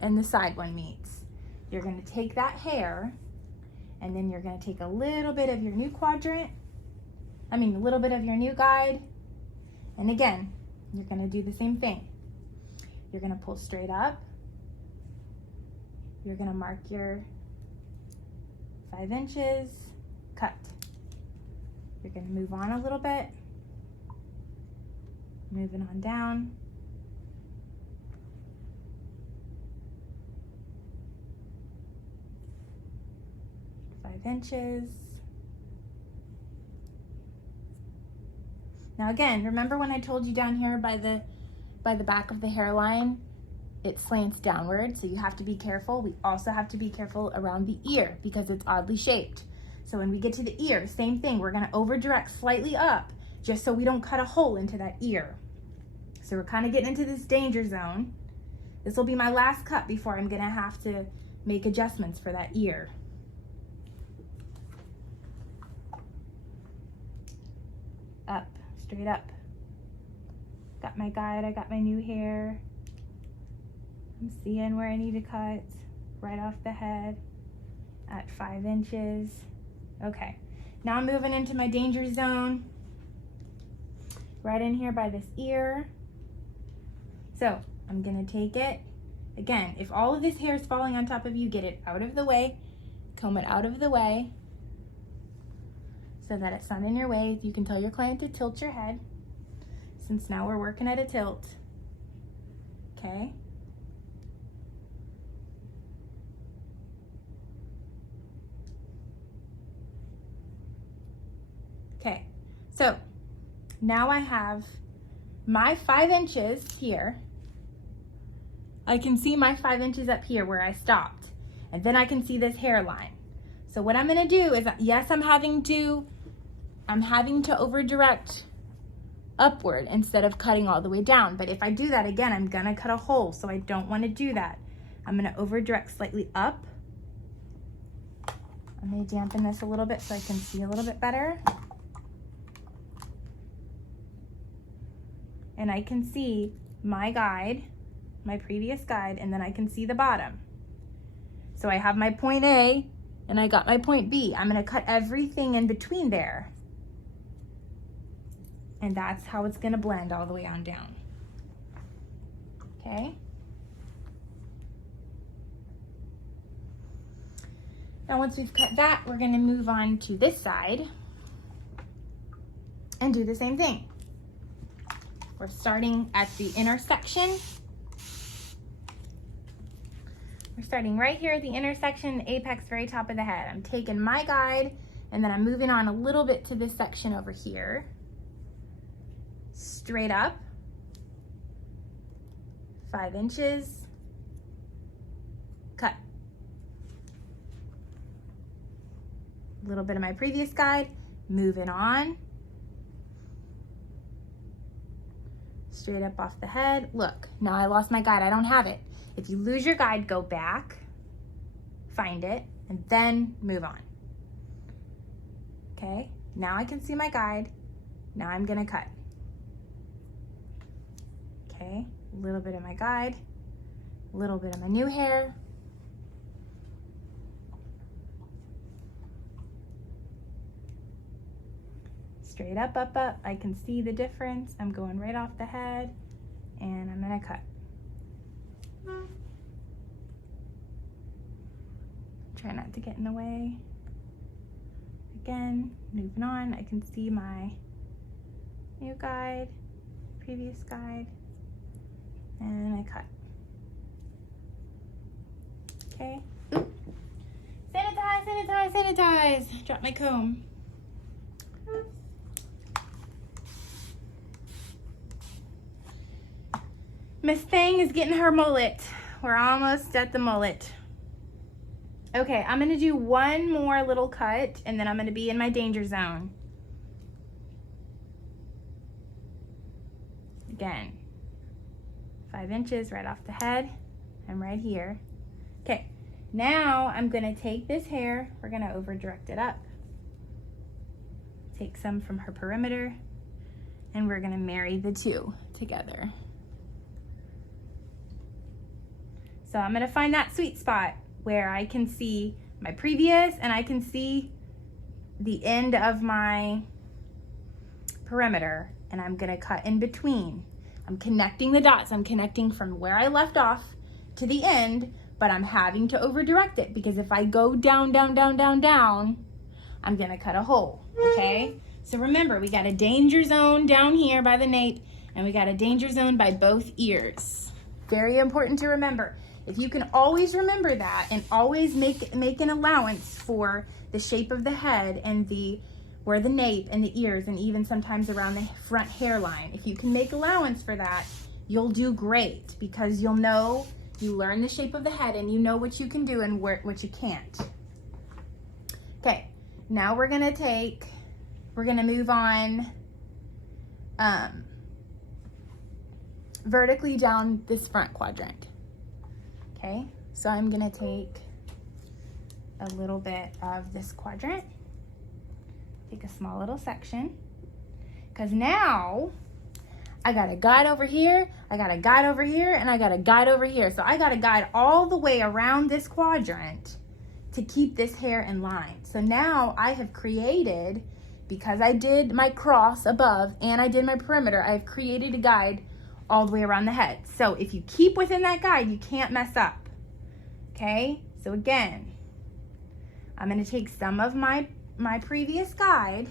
and the side one meets. You're gonna take that hair and then you're gonna take a little bit of your new a little bit of your new guide, and again, you're gonna do the same thing. You're gonna pull straight up. You're gonna mark your 5 inches, cut. You're gonna move on a little bit, moving on down. Inches. Now again, remember when I told you down here by the back of the hairline, it slants downward, so you have to be careful. We also have to be careful around the ear because it's oddly shaped. So when we get to the ear, same thing, we're gonna over direct slightly up just so we don't cut a hole into that ear. So we're kind of getting into this danger zone. This will be my last cut before I'm gonna have to make adjustments for that ear. Up, straight up. Got my guide, I got my new hair. I'm seeing where I need to cut, right off the head at 5 inches. Okay, now I'm moving into my danger zone, right in here by this ear. So I'm gonna take it. Again, if all of this hair is falling on top of you, get it out of the way, comb it out of the way, so that it's not in your way. You can tell your client to tilt your head, since now we're working at a tilt. Okay. Okay, so now I have my 5 inches here. I can see my 5 inches up here where I stopped, and then I can see this hairline. So what I'm gonna do is, yes, I'm having to over direct upward instead of cutting all the way down. But if I do that again, I'm gonna cut a hole, so I don't wanna do that. I'm gonna over direct slightly up. I'm gonna dampen this a little bit so I can see a little bit better. And I can see my guide, my previous guide, and then I can see the bottom. So I have my point A and I got my point B. I'm gonna cut everything in between there. And that's how it's gonna blend all the way on down. Okay? Now once we've cut that, we're gonna move on to this side and do the same thing. We're starting at the intersection. We're starting right here at the intersection, apex, very top of the head. I'm taking my guide and then I'm moving on a little bit to this section over here. Straight up, 5 inches, cut. A little bit of my previous guide, moving on. Straight up off the head. Look, now I lost my guide, I don't have it. If you lose your guide, go back, find it, and then move on. Okay, now I can see my guide. Now I'm gonna cut. Okay, a little bit of my guide, a little bit of my new hair. Straight up, up, up. I can see the difference. I'm going right off the head and I'm gonna cut. Try not to get in the way. Again, moving on. I can see my new guide, previous guide, and I cut. Okay. Ooh. Sanitize, sanitize, sanitize. Drop my comb. Miss Thang is getting her mullet. We're almost at the mullet. Okay, I'm gonna do one more little cut and then I'm gonna be in my danger zone. Again, 5 inches right off the head. I'm right here. Okay, now I'm gonna take this hair, we're gonna over direct it up. Take some from her perimeter, and we're gonna marry the two together. So I'm gonna find that sweet spot where I can see my previous and I can see the end of my perimeter, and I'm gonna cut in between. I'm connecting the dots. I'm connecting from where I left off to the end, but I'm having to over direct it because if I go down, down, down, down, down, I'm gonna cut a hole, okay? So remember, we got a danger zone down here by the nape, and we got a danger zone by both ears. Very important to remember. If you can always remember that and always make an allowance for the shape of the head and where the nape and the ears and even sometimes around the front hairline, if you can make allowance for that, you'll do great because you'll know, you learn the shape of the head and you know what you can do and what you can't. Okay, now we're gonna move on vertically down this front quadrant. Okay, so I'm gonna take a little bit of this quadrant, take a small little section, because now I got a guide over here, I got a guide over here, and I got a guide over here. So I got a guide all the way around this quadrant to keep this hair in line. So now I have created, because I did my cross above and I did my perimeter, I've created a guide all the way around the head. So if you keep within that guide, you can't mess up. Okay, so again, I'm gonna take some of my previous guide.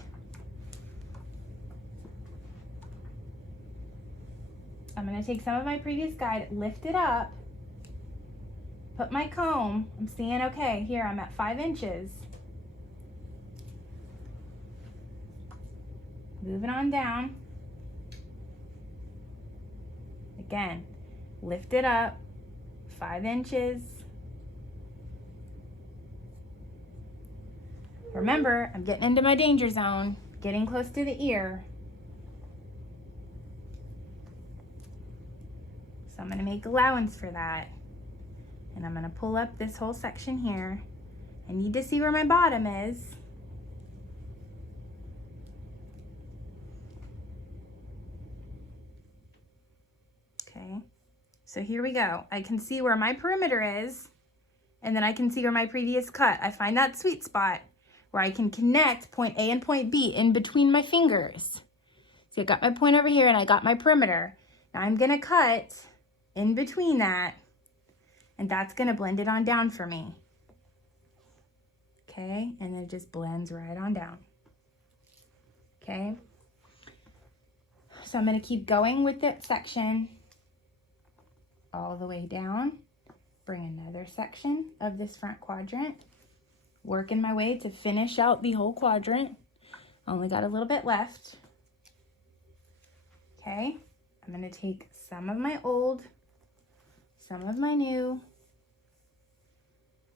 Lift it up, put my comb, I'm seeing, okay, here I'm at 5 inches. Moving on down. Again, lift it up, 5 inches. Remember, I'm getting into my danger zone, getting close to the ear. So I'm gonna make allowance for that. And I'm gonna pull up this whole section here. I need to see where my bottom is. Okay, so here we go. I can see where my perimeter is, and then I can see where my previous cut. I find that sweet spot where I can connect point A and point B in between my fingers. So I got my point over here and I got my perimeter. Now I'm gonna cut in between that, and that's gonna blend it on down for me. Okay, and it just blends right on down. Okay, so I'm gonna keep going with that section all the way down, bring another section of this front quadrant, working my way to finish out the whole quadrant. Only got a little bit left. Okay, I'm gonna take some of my old, some of my new,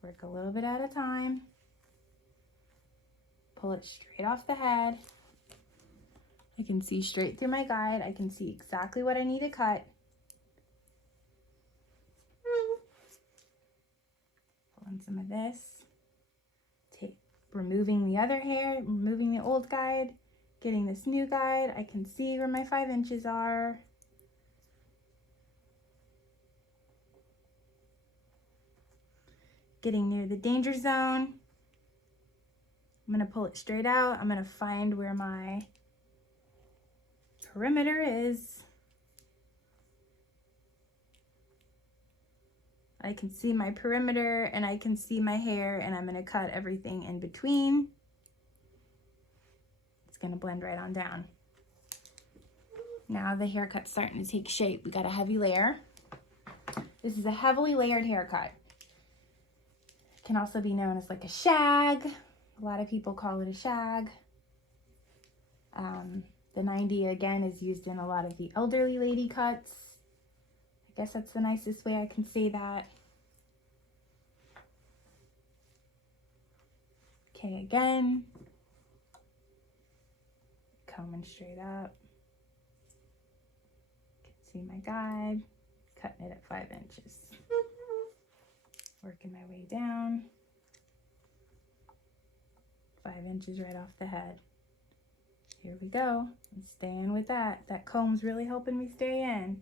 work a little bit at a time, pull it straight off the head. I can see straight through my guide. I can see exactly what I need to cut. Pulling some of this, removing the other hair, removing the old guide, getting this new guide. I can see where my 5 inches are. Getting near the danger zone. I'm gonna pull it straight out. I'm gonna find where my perimeter is. I can see my perimeter and I can see my hair, and I'm gonna cut everything in between. It's gonna blend right on down. Now the haircut's starting to take shape. We got a heavy layer. This is a heavily layered haircut. It can also be known as like a shag. A lot of people call it a shag. The 90 again is used in a lot of the elderly lady cuts. I guess that's the nicest way I can say that. Okay, again, combing straight up. See my guide, cutting it at 5 inches. Working my way down. 5 inches right off the head. Here we go. I'm staying with that. That comb's really helping me stay in.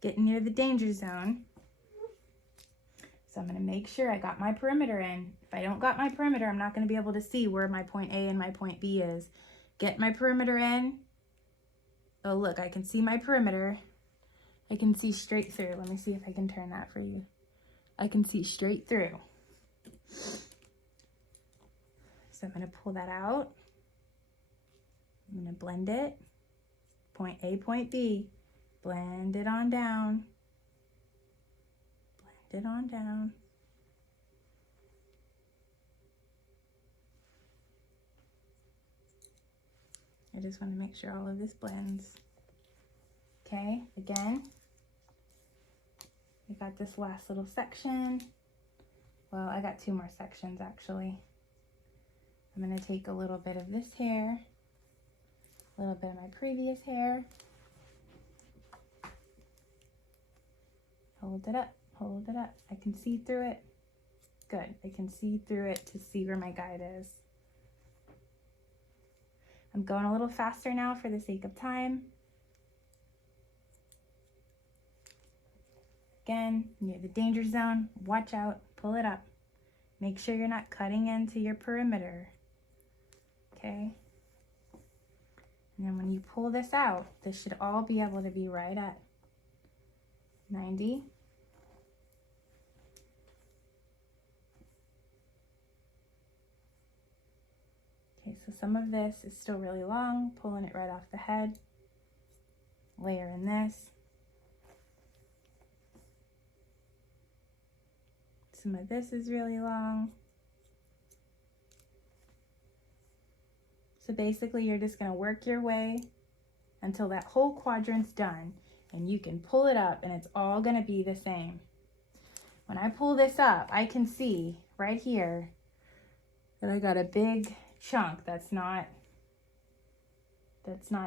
Getting near the danger zone. So I'm going to make sure I got my perimeter in. If I don't got my perimeter, I'm not going to be able to see where my point A and my point B is. Get my perimeter in. Oh, look, I can see my perimeter. I can see straight through. Let me see if I can turn that for you. I can see straight through. So I'm going to pull that out. I'm going to blend it. Point A, point B. Blend it on down. Blend it on down. I just want to make sure all of this blends. Okay, again, I got this last little section. Well, I got 2 more sections actually. I'm going to take a little bit of this hair, a little bit of my previous hair. Hold it up, hold it up. I can see through it. Good, I can see through it to see where my guide is. I'm going a little faster now for the sake of time. Again, near the danger zone, watch out, pull it up. Make sure you're not cutting into your perimeter, okay? And then when you pull this out, this should all be able to be right at 90. Okay, so some of this is still really long, pulling it right off the head. Layer in this. Some of this is really long. So basically you're just going to work your way until that whole quadrant's done, and you can pull it up and it's all going to be the same. When I pull this up, I can see right here that I got a big chunk that's not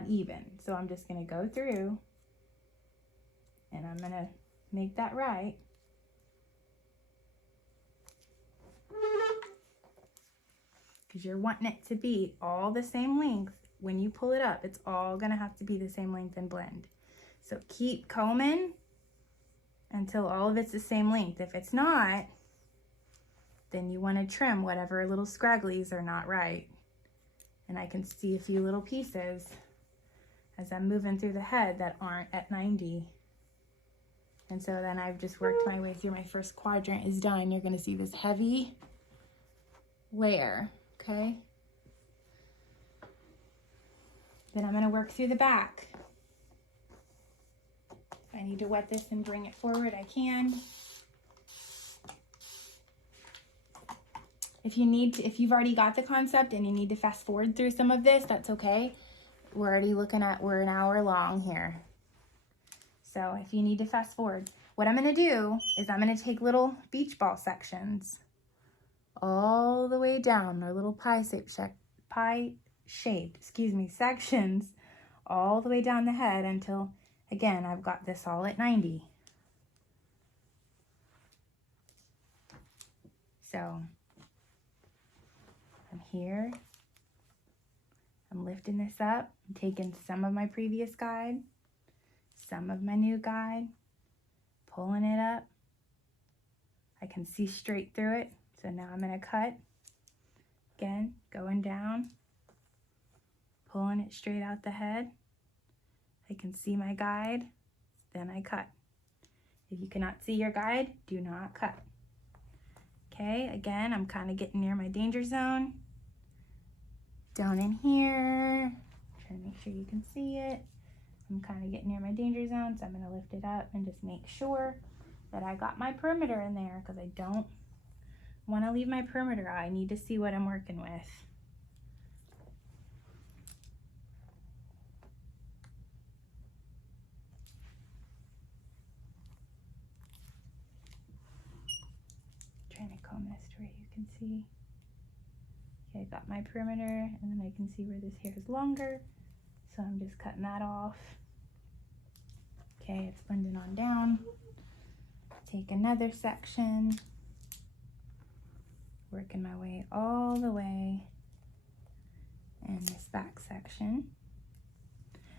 even. So I'm just going to go through and I'm going to make that right. Because you're wanting it to be all the same length. When you pull it up, it's all going to have to be the same length and blend. So keep combing until all of it's the same length. If it's not, then you want to trim whatever little scragglies are not right. And I can see a few little pieces as I'm moving through the head that aren't at 90. And so then I've just worked my way through. My first quadrant is done. You're going to see this heavy layer, okay? Then I'm going to work through the back. If I need to wet this and bring it forward, I can. If you've already got the concept and you need to fast forward through some of this, that's okay. We're already we're an hour long here. So if you need to fast forward, what I'm going to do is I'm going to take little beach ball sections all the way down, or little pie-shaped sections all the way down the head until, again, I've got this all at 90. So I'm here, I'm lifting this up, I'm taking some of my previous guide, some of my new guide, pulling it up. I can see straight through it. So now I'm going to cut. Again, going down, pulling it straight out the head. I can see my guide, then I cut. If you cannot see your guide, do not cut. Okay, again, I'm kind of getting near my danger zone. Down in here, trying to make sure you can see it. I'm kind of getting near my danger zone, so I'm going to lift it up and just make sure that I got my perimeter in there, because I don't want to leave my perimeter out. I need to see what I'm working with. Trying to comb this to where you can see. Okay, I got my perimeter, and then I can see where this hair is longer. So I'm just cutting that off. Okay, it's blending on down. Take another section, working my way all the way in this back section.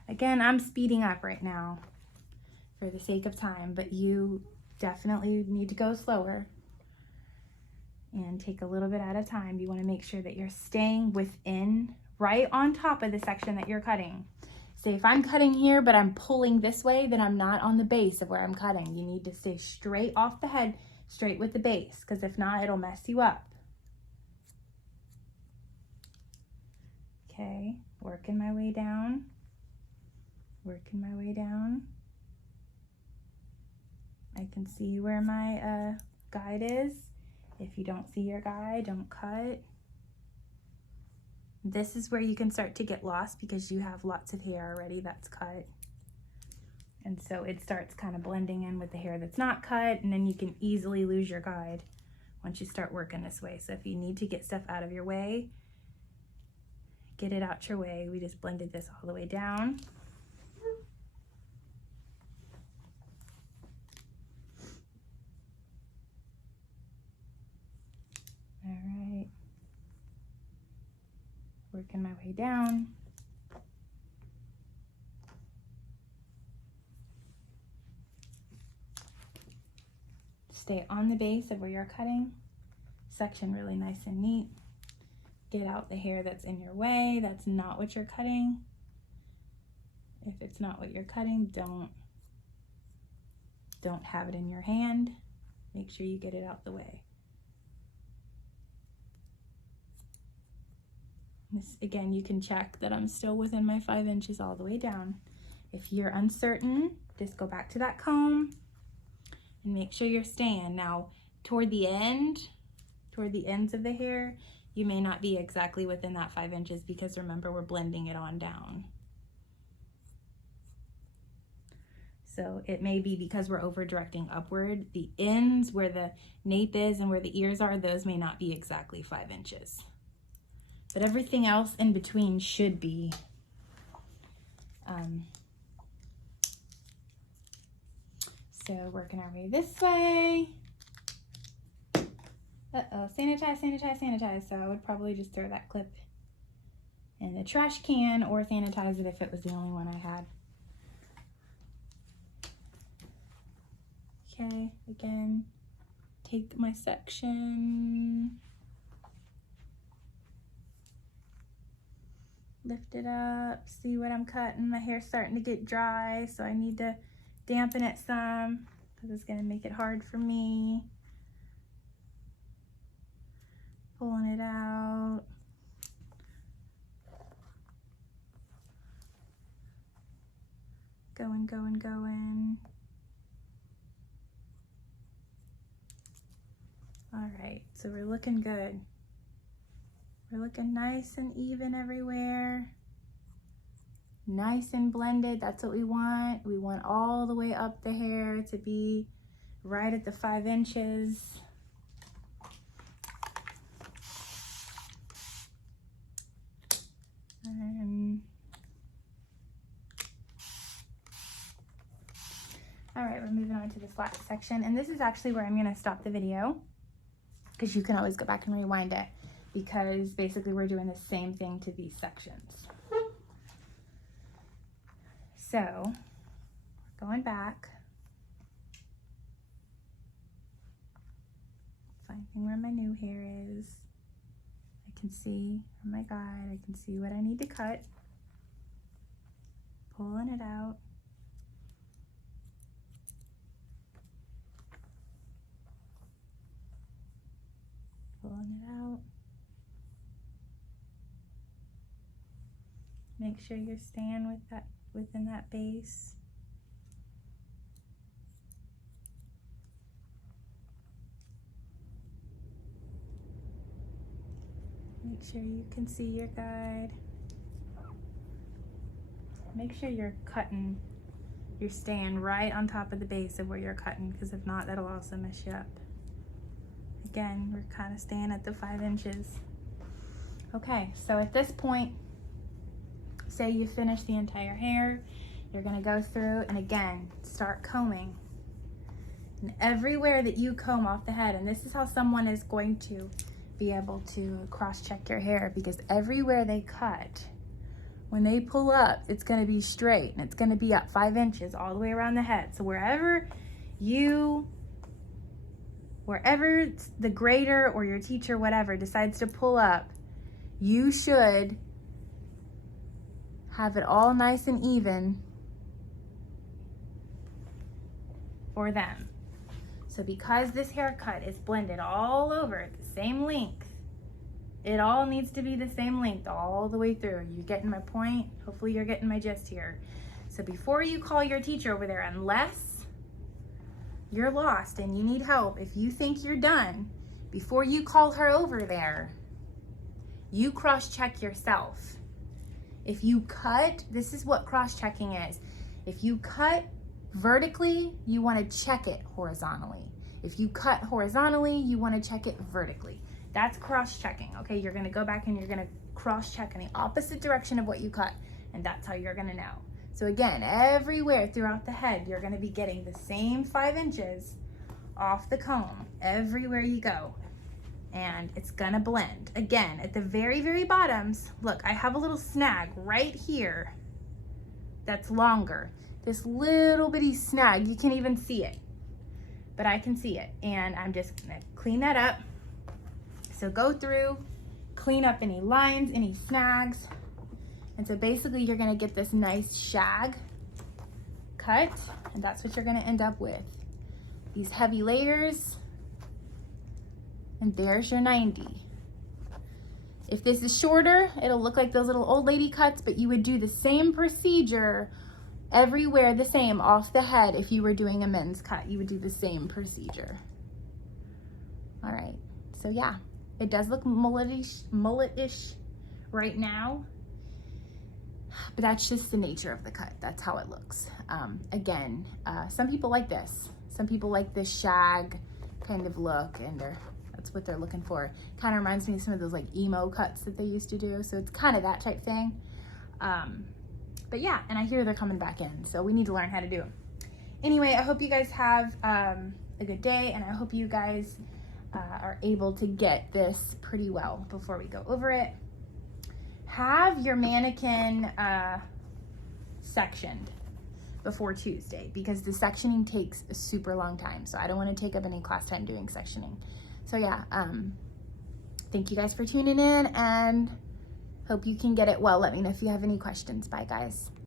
Again, I'm speeding up right now for the sake of time, but you definitely need to go slower and take a little bit at a time. You want to make sure that you're staying within, right on top of the section that you're cutting. Say if I'm cutting here, but I'm pulling this way, then I'm not on the base of where I'm cutting. You need to stay straight off the head, straight with the base, because if not, it'll mess you up. Okay, working my way down, working my way down. I can see where my guide is. If you don't see your guide, don't cut. This is where you can start to get lost because you have lots of hair already that's cut. And so it starts kind of blending in with the hair that's not cut, and then you can easily lose your guide once you start working this way. So if you need to get stuff out of your way, get it out your way. We just blended this all the way down. All right. Working my way down. Stay on the base of where you're cutting. Section really nice and neat. Get out the hair that's in your way. That's not what you're cutting. If it's not what you're cutting, don't have it in your hand. Make sure you get it out the way. This, again, you can check that I'm still within my 5 inches all the way down. If you're uncertain, just go back to that comb and make sure you're staying. Now, toward the ends of the hair, you may not be exactly within that 5 inches because remember, we're blending it on down. So it may be because we're over directing upward. The ends where the nape is and where the ears are, those may not be exactly 5 inches. But everything else in between should be. So working our way this way. Uh-oh, sanitize, sanitize, sanitize. So I would probably just throw that clip in the trash can or sanitize it if it was the only one I had. Okay, again, take my section. Lift it up, see what I'm cutting. My hair's starting to get dry, so I need to dampen it some because it's gonna make it hard for me. Pulling it out. Going, going, going. All right, so we're looking good. We're looking nice and even everywhere. Nice and blended, that's what we want. We want all the way up the hair to be right at the 5 inches. All right, we're moving on to this last section. And this is actually where I'm gonna stop the video because you can always go back and rewind it because basically we're doing the same thing to these sections. So, going back, finding where my new hair is. I can see on my guide, I can see what I need to cut. Pulling it out. Pulling it out. Make sure you're staying with that, within that base. Make sure you can see your guide. Make sure you're cutting, you're staying right on top of the base of where you're cutting, because if not, that'll also mess you up. Again, we're kind of staying at the 5 inches. Okay, so at this point, say you finish the entire hair, you're gonna go through and again, start combing. And everywhere that you comb off the head, and this is how someone is going to be able to cross-check your hair, because everywhere they cut, when they pull up, it's gonna be straight and it's gonna be up 5 inches all the way around the head. So wherever the grader or your teacher, whatever, decides to pull up, you should have it all nice and even for them. So because this haircut is blended all over the same length, it all needs to be the same length all the way through. You getting my point? Hopefully you're getting my gist here. So before you call your teacher over there, unless you're lost and you need help, if you think you're done, before you call her over there, you cross-check yourself. If you cut, this is what cross-checking is. If you cut vertically, you want to check it horizontally. If you cut horizontally, you want to check it vertically. That's cross-checking, okay? You're gonna go back and you're gonna cross-check in the opposite direction of what you cut, and that's how you're gonna know. So again, everywhere throughout the head, you're gonna be getting the same 5 inches off the comb everywhere you go, and it's gonna blend. Again, at the very, very bottoms, look, I have a little snag right here that's longer. This little bitty snag, you can't even see it, but I can see it, and I'm just gonna clean that up. So go through, clean up any lines, any snags. And so basically you're gonna get this nice shag cut, and that's what you're gonna end up with. These heavy layers, and there's your 90. If this is shorter, it'll look like those little old lady cuts, but you would do the same procedure everywhere the same off the head. If you were doing a men's cut, you would do the same procedure. All right, so yeah. It does look mullet-ish right now, but that's just the nature of the cut. That's how it looks. Again, some people like this. Some people like this shag kind of look, and that's what they're looking for. Kind of reminds me of some of those like emo cuts that they used to do. So it's kind of that type thing. But yeah, and I hear they're coming back in, so we need to learn how to do them. Anyway, I hope you guys have a good day, and I hope you guys are able to get this pretty well before we go over it. Have your mannequin sectioned before Tuesday, because the sectioning takes a super long time. So I don't want to take up any class time doing sectioning. So yeah, thank you guys for tuning in, and hope you can get it well. Let me know if you have any questions. Bye guys.